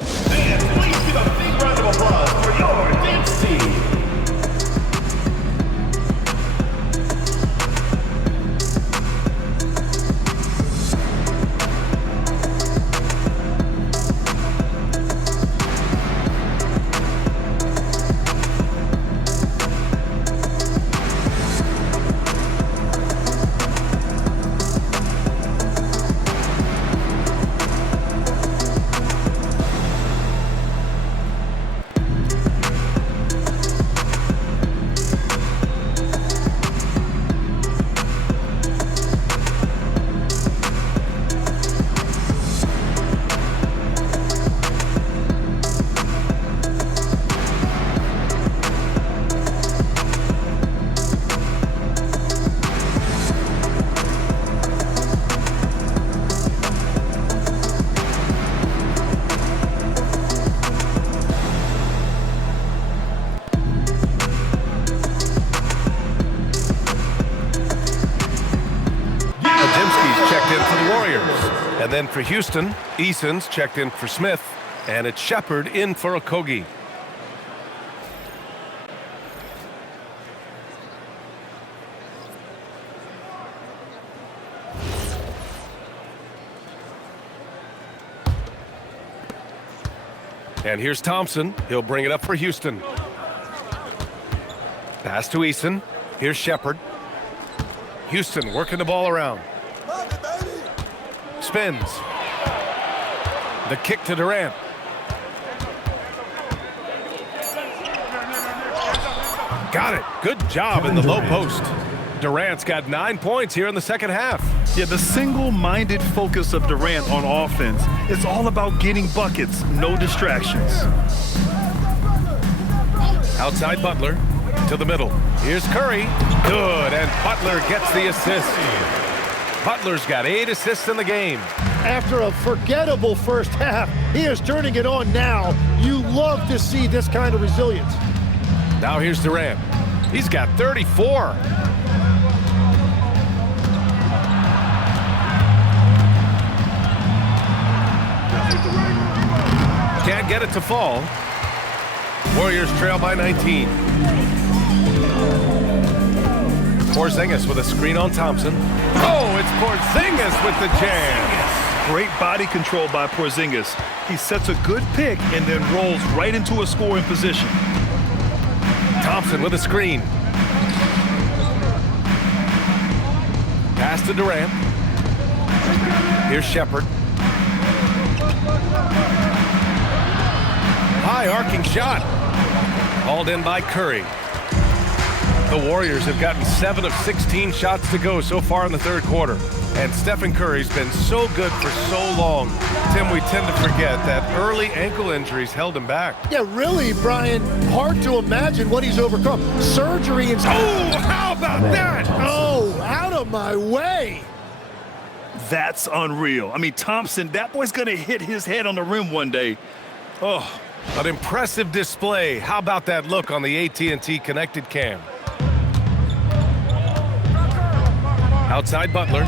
And please give a big round of applause for your dance team. And then for Houston, Eason's checked in for Smith, and it's Shepherd in for Okogie. And here's Thompson. He'll bring it up for Houston. Pass to Eason. Here's Shepherd. Houston working the ball around. Spins. The kick to Durant. Got it. Good job in the low post. Durant's got 9 points here in the second half. Yeah, the single-minded focus of Durant on offense is all about getting buckets, no distractions. Outside Butler to the middle. Here's Curry. Good, and Butler gets the assist. Butler's got 8 assists in the game. After a forgettable first half, he is turning it on now. You love to see this kind of resilience. Now here's Durant. He's got 34. Can't get it to fall. Warriors trail by 19. Porzingis with a screen on Thompson. Oh, it's Porzingis with the jam. Great body control by Porzingis. He sets a good pick and then rolls right into a scoring position. Thompson with a screen. Pass to Durant. Here's Shepherd. High arcing shot. Hauled in by Curry. The Warriors have gotten 7 of 16 shots to go so far in the third quarter. And Stephen Curry's been so good for so long. Tim, we tend to forget that early ankle injuries held him back. Yeah, really, Brian, hard to imagine what he's overcome. Surgery and... Oh, how about that? Oh, out of my way. That's unreal. I mean, Thompson, that boy's going to hit his head on the rim one day. Oh. An impressive display. How about that look on the AT&T connected cam? Outside Butler.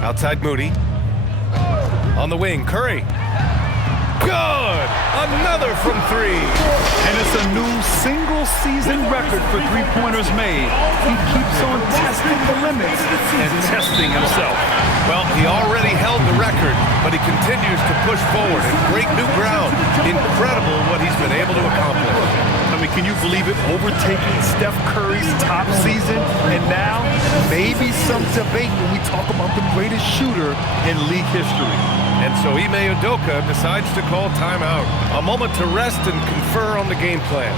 Outside Moody. On the wing, Curry. Good! Another from 3. And it's a new single-season record for three-pointers made. He keeps on testing the limits and testing himself. Well, he already held the record, but he continues to push forward and break new ground. Incredible what he's been able to accomplish. I mean, can you believe it? Overtaking Steph Curry's top season, and now maybe some debate when we talk about the greatest shooter in league history. And so Ime Udoka decides to call timeout. A moment to rest and confer on the game plan.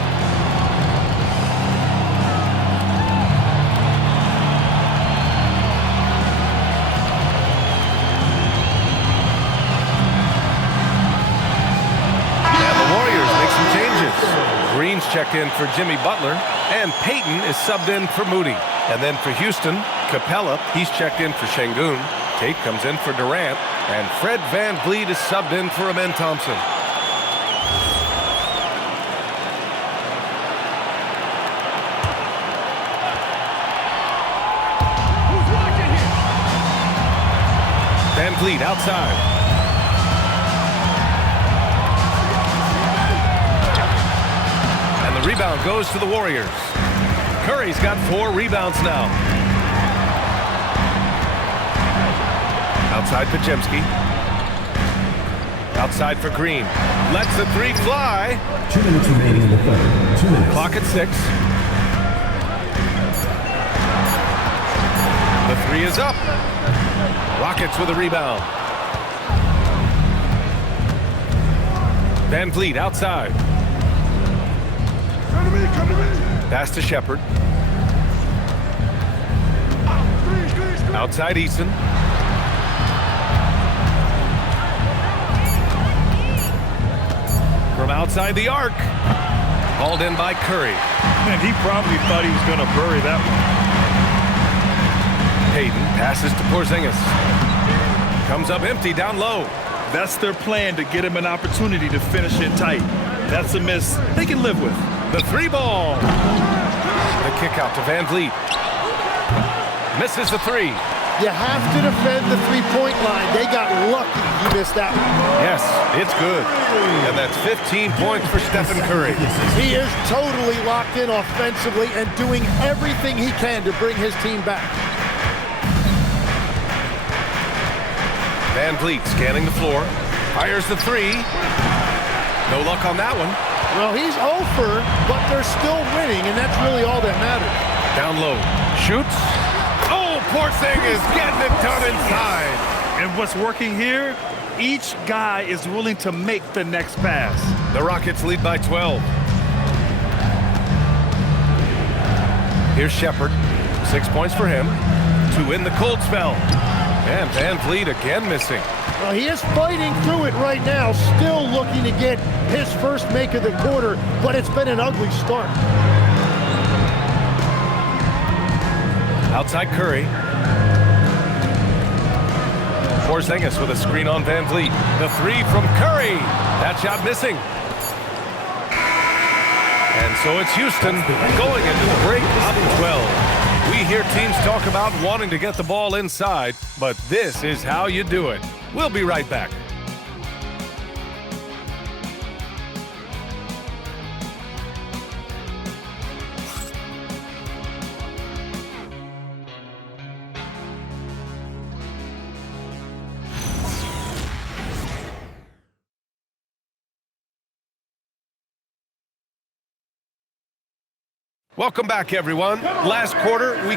And the Warriors make some changes. Green's checked in for Jimmy Butler, and Payton is subbed in for Moody. And then for Houston, Capella, he's checked in for Şengün. Tate comes in for Durant, and Fred VanVleet is subbed in for Amen Thompson. VanVleet outside. And the rebound goes to the Warriors. Curry's got 4 rebounds now. Outside Podziemski. Outside for Green. Lets the 3 fly. 2 minutes remaining in the third. 2 minutes. Clock at 6. The 3 is up. Rockets with a rebound. VanVleet outside. Pass to Shepherd. Outside Eason. From outside the arc. Hauled in by Curry. And he probably thought he was going to bury that one. Payton passes to Porzingis. Comes up empty down low. That's their plan, to get him an opportunity to finish it tight. That's a miss they can live with. The 3 ball. The kick out to VanVleet. Misses the 3. You have to defend the three-point line. They got lucky you missed that one. Yes, it's good. And that's 15 points for Stephen Curry. He is totally locked in offensively and doing everything he can to bring his team back. VanVleet scanning the floor. Fires the 3. No luck on that one. Well, he's over, but they're still winning, and that's really all that matters. Down low. Shoots. Oh, Porzingis getting it done inside. And what's working here, each guy is willing to make the next pass. The Rockets lead by 12. Here's Shepherd. 6 points for him to win the cold spell. And Van Vliet again missing. Well, he is fighting through it right now, still looking to get his first make of the quarter, but it's been an ugly start. Outside Curry. Porzingis with a screen on Van Vliet. The three from Curry. That shot missing. And so it's Houston going into the break up 12. We hear teams talk about wanting to get the ball inside, but this is how you do it. We'll be right back. Welcome back, everyone. Last quarter, we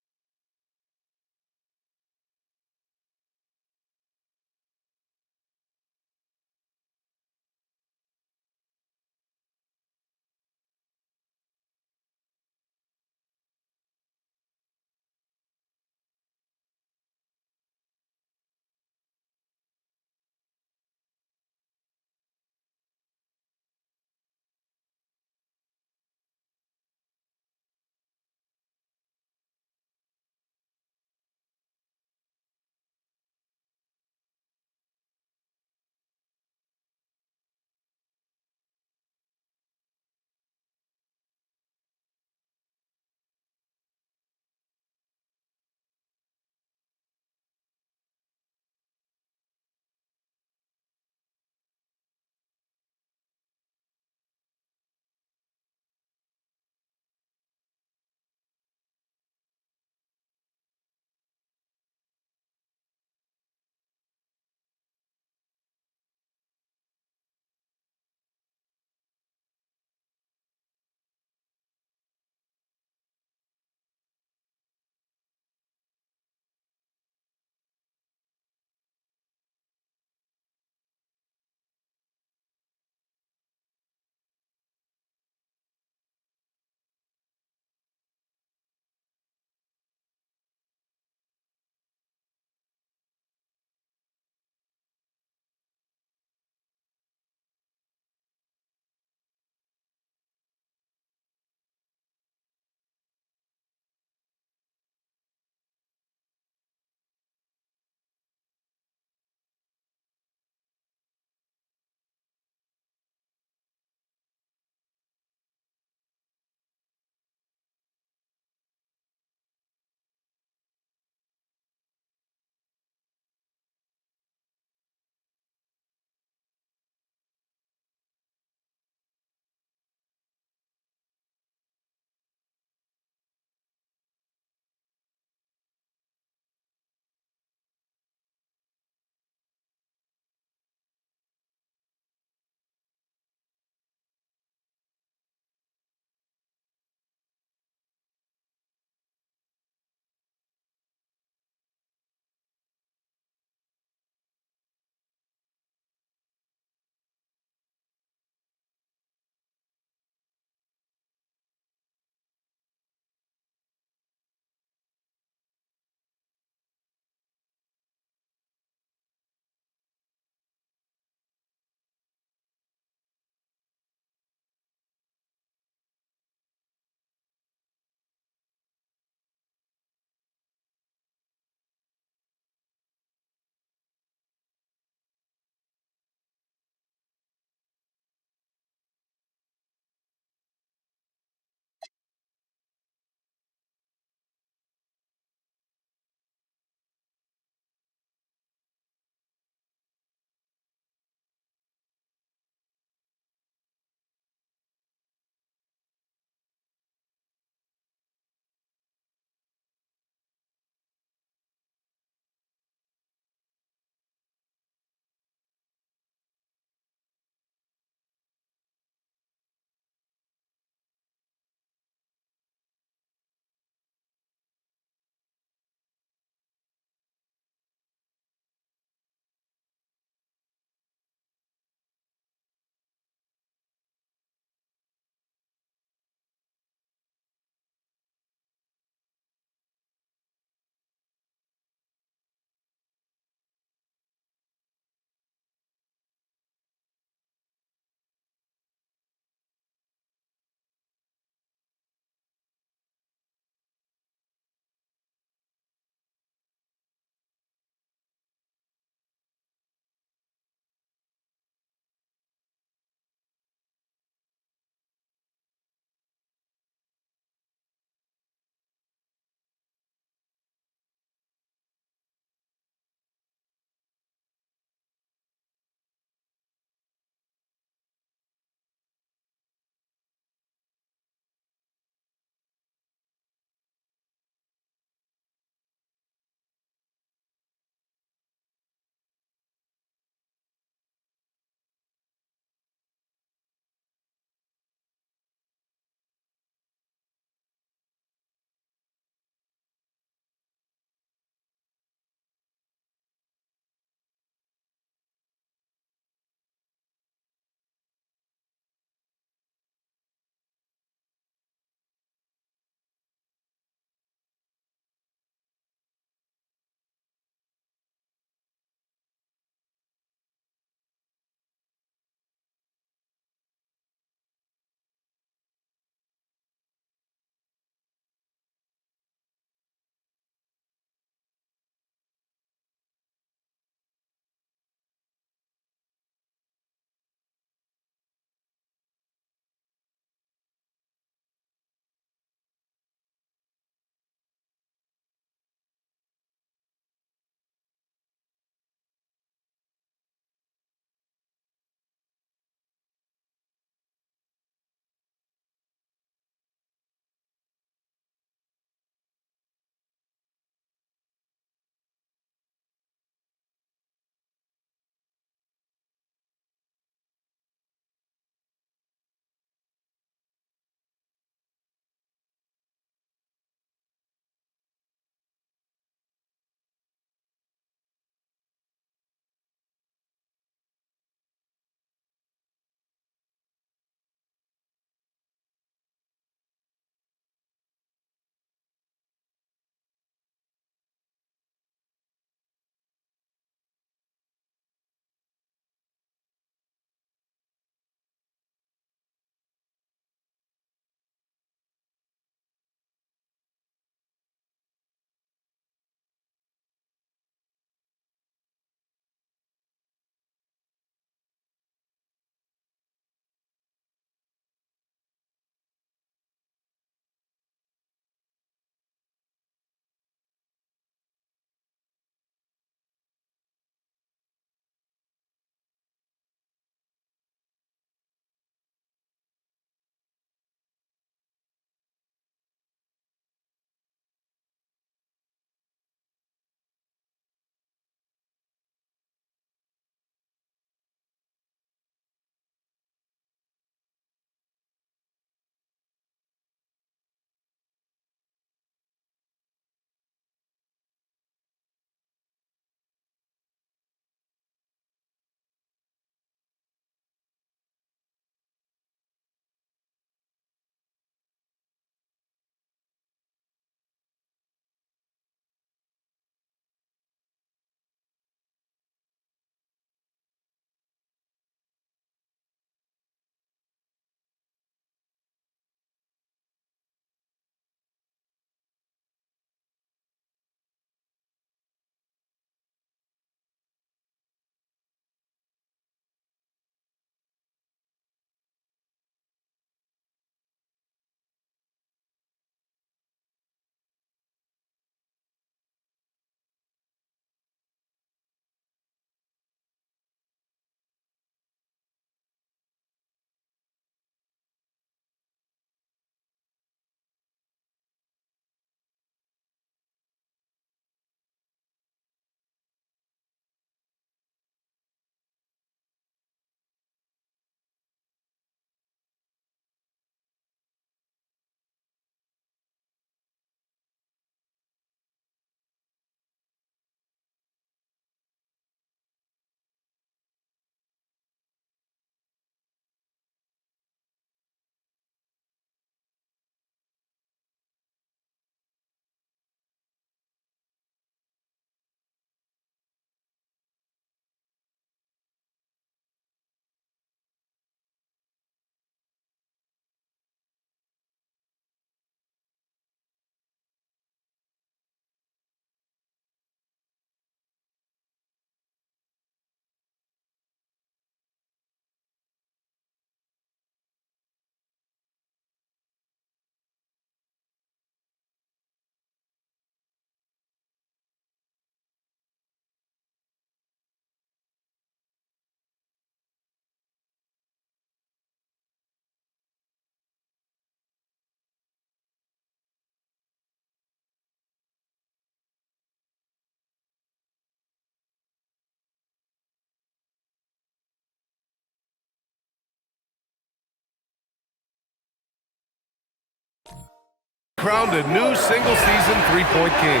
crowned a new single-season three-point king.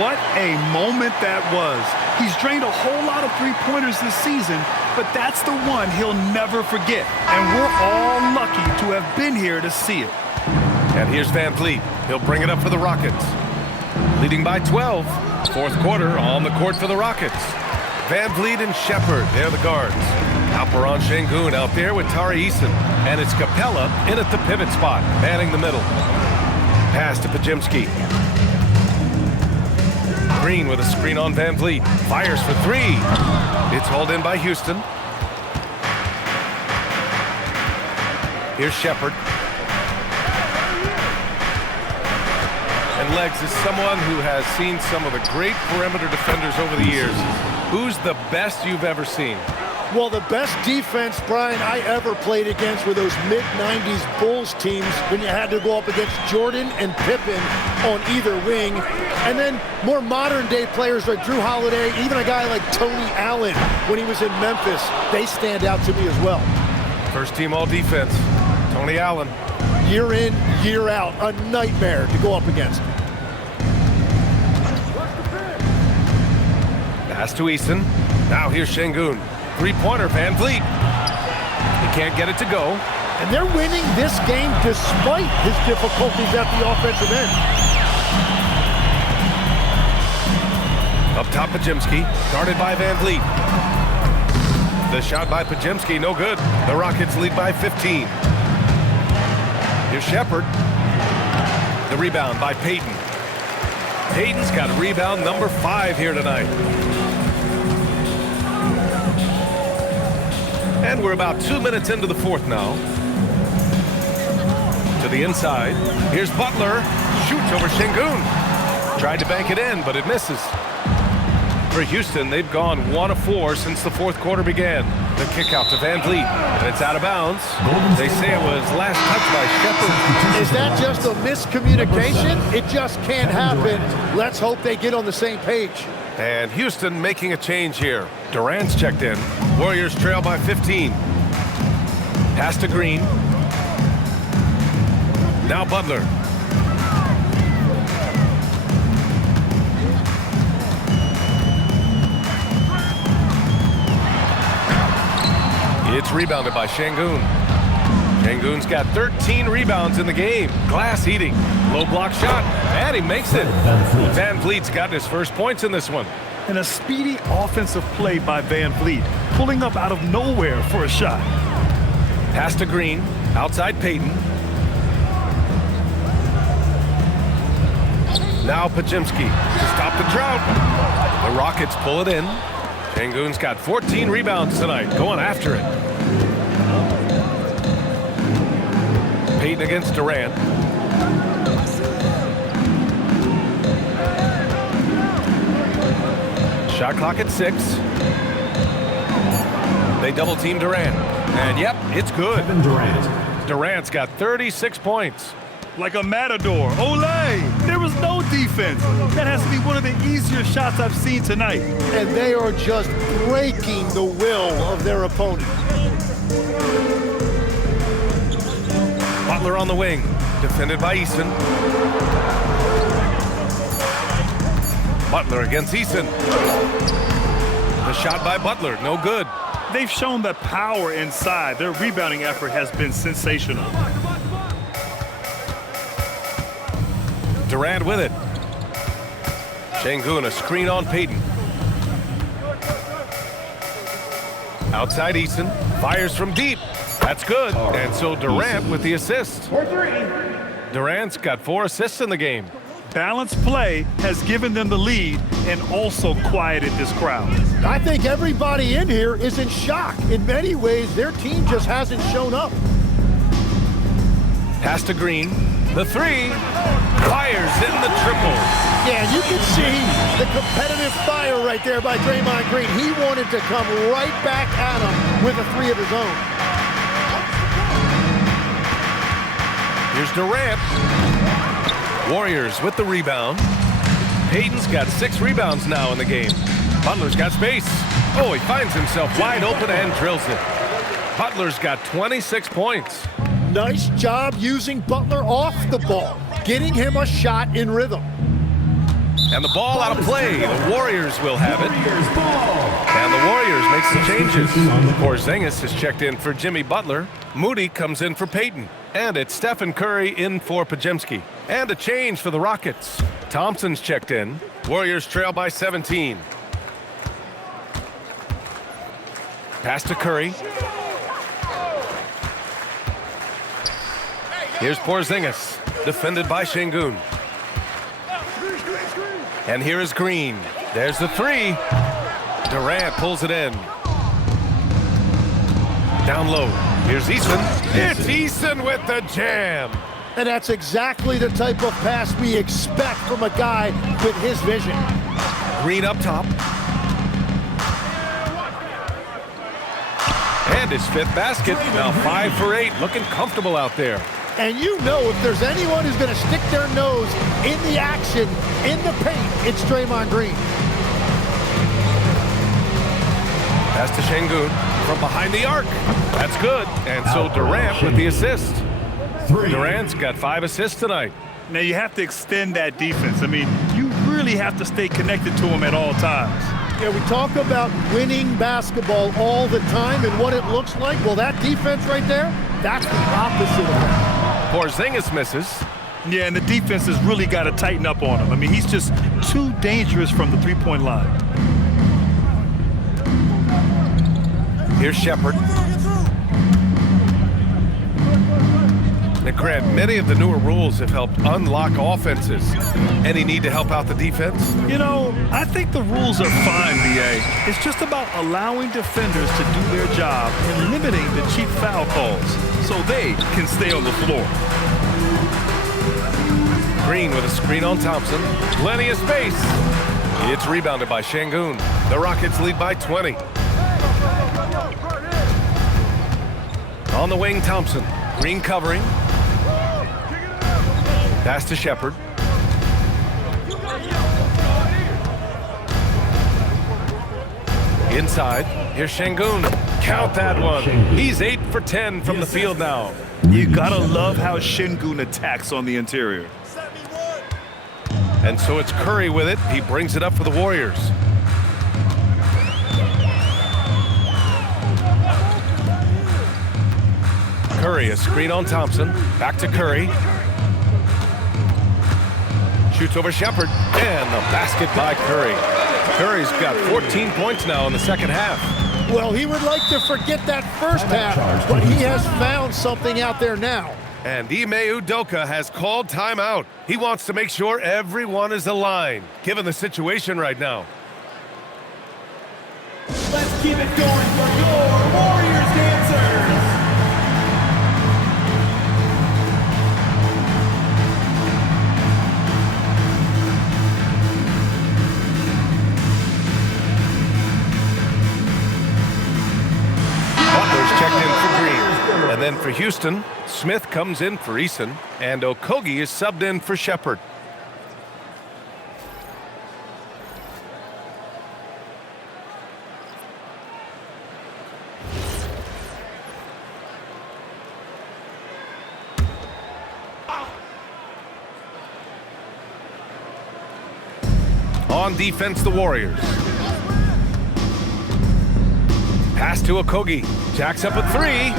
What a moment that was. He's drained a whole lot of three-pointers this season, but that's the one he'll never forget. And we're all lucky to have been here to see it. And here's Van Vliet. He'll bring it up for the Rockets. Leading by 12. Fourth quarter on the court for the Rockets. Van Vliet and Shepard, they're the guards. Alperen Sengun out there with Tari Eason. And it's Capella in at the pivot spot, manning the middle. Pass to Podziemski. Green with a screen on Van Vliet. Fires for three. It's hauled in by Houston. Here's Shepard. And Legs is someone who has seen some of the great perimeter defenders over the years. Who's the best you've ever seen? Well, the best defense, Brian, I ever played against were those mid-90s Bulls teams when you had to go up against Jordan and Pippen on either wing. And then more modern-day players like Drew Holiday, even a guy like Tony Allen when he was in Memphis. They stand out to me as well. First team all-defense, Tony Allen. Year in, year out, a nightmare to go up against. Pass to Eason. Now here's Sengun. Three-pointer, Van Vliet. He can't get it to go. And they're winning this game despite his difficulties at the offensive end. Up top, Podziemski. Guarded by Van Vliet. The shot by Podziemski, no good. The Rockets lead by 15. Here's Shepard. The rebound by Payton. Payton's got rebound number 5 here tonight. And we're about 2 minutes into the fourth now. To the inside. Here's Butler. Shoots over Sengun. Tried to bank it in, but it misses. For Houston, they've gone 1 of 4 since the fourth quarter began. The kick out to Van Vliet. And it's out of bounds. They say it was last touched by Shepard. Is that just a miscommunication? It just can't happen. Let's hope they get on the same page. And Houston making a change here. Durant's checked in. Warriors trail by 15. Pass to Green. Now Butler. It's rebounded by Sengun. Sengun's got 13 rebounds in the game. Glass eating. Low block shot. And he makes it. Van Vliet's got his first points in this one. And a speedy offensive play by Van Vliet, pulling up out of nowhere for a shot. Pass to Green. Outside Payton. Now Podziemski to stop the drought. The Rockets pull it in. Sengun's got 14 rebounds tonight, going after it. Payton against Durant. Shot clock at 6. They double team Durant. And yep, it's good. Kevin Durant. Durant's got 36 points. Like a matador. Olé! There was no defense. That has to be one of the easier shots I've seen tonight. And they are just breaking the will of their opponent. Butler on the wing. Defended by Eason. Butler against Eason. The shot by Butler, no good. They've shown that power inside. Their rebounding effort has been sensational. Durant with it. Sengun, a screen on Payton. Outside Eason. Fires from deep. That's good. And so Durant with the assist. Durant's got 4 assists in the game. Balanced play has given them the lead and also quieted this crowd. I think everybody in here is in shock. In many ways, their team just hasn't shown up. Pass to Green. The 3. Fires in the triple. Yeah, you can see the competitive fire right there by Draymond Green. He wanted to come right back at him with a 3 of his own. Here's Durant. Warriors with the rebound. Payton's got 6 rebounds now in the game. Butler's got space. Oh, he finds himself wide open and drills it. Butler's got 26 points. Nice job using Butler off the ball. getting him a shot in rhythm. And the ball out of play. The Warriors will have it. And the Warriors make some changes. Porzingis has checked in for Jimmy Butler. Moody comes in for Payton. And it's Stephen Curry in for Podziemski. And a change for the Rockets. Thompson's checked in. Warriors trail by 17. Pass to Curry. Here's Porzingis, defended by Şengün. And here is Green. There's the three. Durant pulls it in. Down low. Here's Eason. It's Eason with the jam. And that's exactly the type of pass we expect from a guy with his vision. Green up top. And his fifth basket. Now 5 for 8. Looking comfortable out there. And you know if there's anyone who's going to stick their nose in the action, in the paint, it's Draymond Green. Pass to Şengün from behind the arc. That's good. And so Durant with the assist. Durant's got 5 assists tonight. Now you have to extend that defense. I mean, you really have to stay connected to him at all times. Yeah, we talk about winning basketball all the time and what it looks like. Well, that defense right there, that's the opposite of that. Porzingis misses. Yeah, and the defense has really got to tighten up on him. I mean, he's just too dangerous from the three-point line. Here's Shepherd. Now, Grant, many of the newer rules have helped unlock offenses. Any need to help out the defense? You know, I think the rules are fine, B.A. It's just about allowing defenders to do their job and limiting the cheap foul calls so they can stay on the floor. Green with a screen on Thompson. Plenty of space. It's rebounded by Şengün. The Rockets lead by 20. On the wing, Thompson. Green covering. Pass to Shepherd. Inside. Here's Şengün. Count that one. He's 8 for 10 from the field now. You gotta love how Şengün attacks on the interior. And so it's Curry with it. He brings it up for the Warriors. Curry, a screen on Thompson. Back to Curry. Shoots over Shepherd. And the basket by Curry. Curry's got 14 points now in the second half. Well, he would like to forget that first half, but he has found something out there now. And Ime Udoka has called timeout. He wants to make sure everyone is aligned, given the situation right now. Let's keep it going for your Warriors dancers. Butler's checked in for Green. And then for Houston, Smith comes in for Eason, and Okogie is subbed in for Shepherd. On defense, the Warriors. Pass to Okogie. Jacks up a three.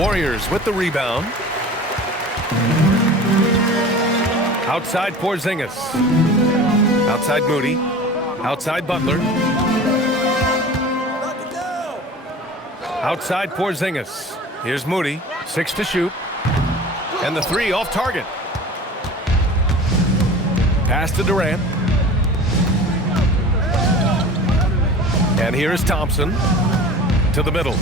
Warriors with the rebound. Outside Porzingis. Outside Moody. Outside Butler. Outside Porzingis. Here's Moody. 6 to shoot. And the three off target. Pass to Durant. And here is Thompson to the middle.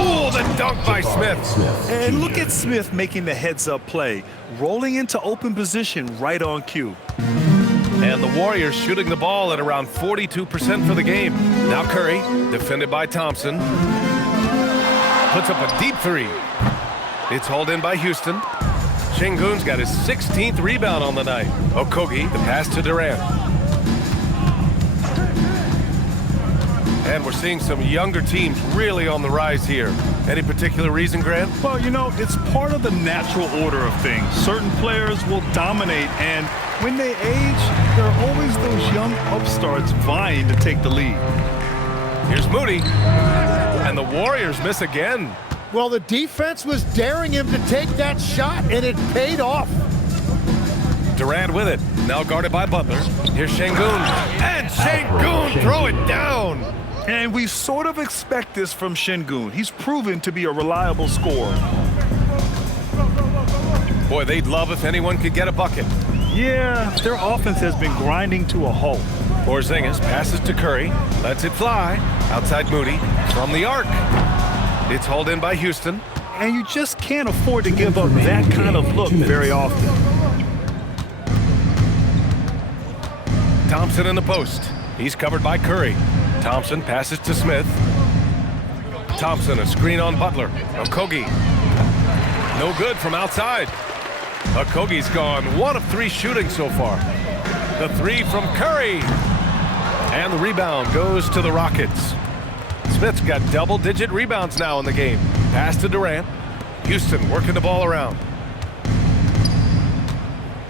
Oh, the dunk by Smith. And look at Smith making the heads-up play, rolling into open position right on cue. And the Warriors shooting the ball at around 42% for the game. Now Curry, defended by Thompson. Puts up a deep three. It's hauled in by Houston. Şengün's got his 16th rebound on the night. Okogie, the pass to Durant. And we're seeing some younger teams really on the rise here. Any particular reason, Grant? Well, you know, it's part of the natural order of things. Certain players will dominate, and when they age, there are always those young upstarts vying to take the lead. Here's Moody, and the Warriors miss again. Well, the defense was daring him to take that shot, and it paid off. Durant with it, now guarded by Butler. Here's Şengün, and Şengün throw it down. And we sort of expect this from Şengün. He's proven to be a reliable scorer. Boy, they'd love if anyone could get a bucket. Yeah, their offense has been grinding to a halt. Porzingis passes to Curry, lets it fly. Outside Moody, from the arc. It's hauled in by Houston. And you just can't afford to give up that kind of look very often. Thompson in the post. He's covered by Curry. Thompson passes to Smith. Thompson, a screen on Butler. Okogie. No good from outside. Okogie's gone 1 of 3 shooting so far. The 3 from Curry. And the rebound goes to the Rockets. Smith's got double-digit rebounds now in the game. Pass to Durant. Houston working the ball around.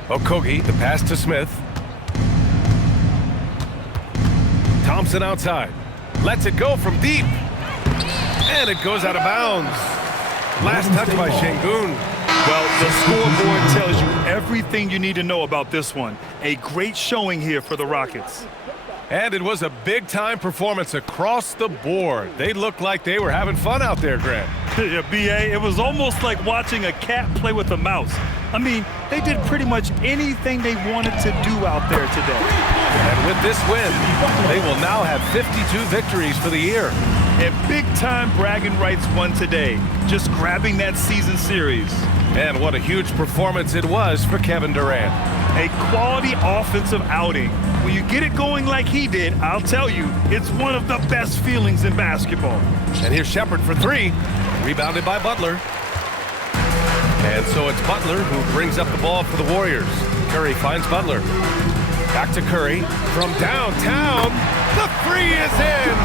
Okogie, the pass to Smith. Thompson outside. Lets it go from deep. And it goes out of bounds. Last touch by Şengün. Well, the scoreboard tells you everything you need to know about this one. A great showing here for the Rockets. And it was a big-time performance across the board. They looked like they were having fun out there, Grant. Yeah, B.A., it was almost like watching a cat play with a mouse. I mean, they did pretty much anything they wanted to do out there today. And with this win, they will now have 52 victories for the year. And big-time bragging rights won today, just grabbing that season series. And what a huge performance it was for Kevin Durant. A quality offensive outing. When you get it going like he did, I'll tell you, it's one of the best feelings in basketball. And here's Shepherd for 3, rebounded by Butler. And so it's Butler who brings up the ball for the Warriors. Curry finds Butler. Back to Curry from downtown. The 3 is in.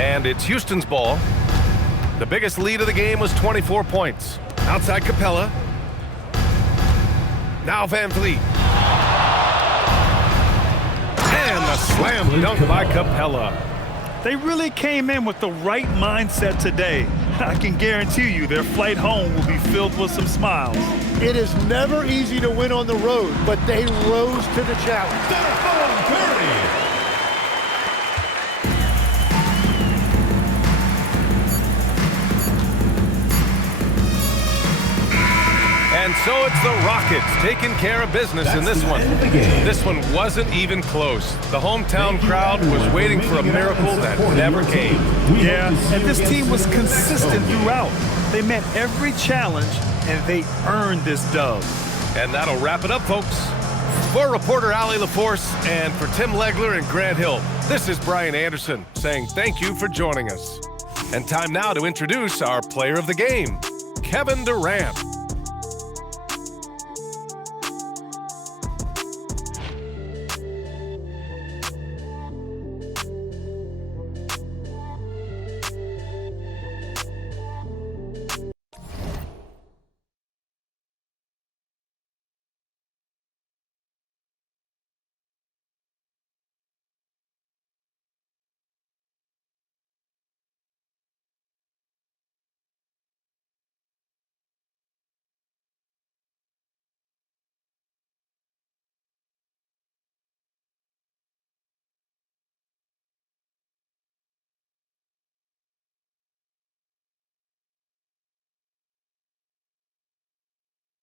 And it's Houston's ball. The biggest lead of the game was 24 points. Outside Capella. Now Van Vliet. And the slam dunk by Capella. They really came in with the right mindset today. I can guarantee you their flight home will be filled with some smiles. It is never easy to win on the road, but they rose to the challenge. Stephen Curry. And so it's the Rockets taking care of business in this one. This one wasn't even close. The hometown crowd was waiting for a miracle that never came. Yeah, and this team was consistent throughout. They met every challenge, and they earned this dub. And that'll wrap it up, folks. For reporter Allie LaForce and for Tim Legler and Grant Hill, this is Brian Anderson saying thank you for joining us. And time now to introduce our player of the game, Kevin Durant.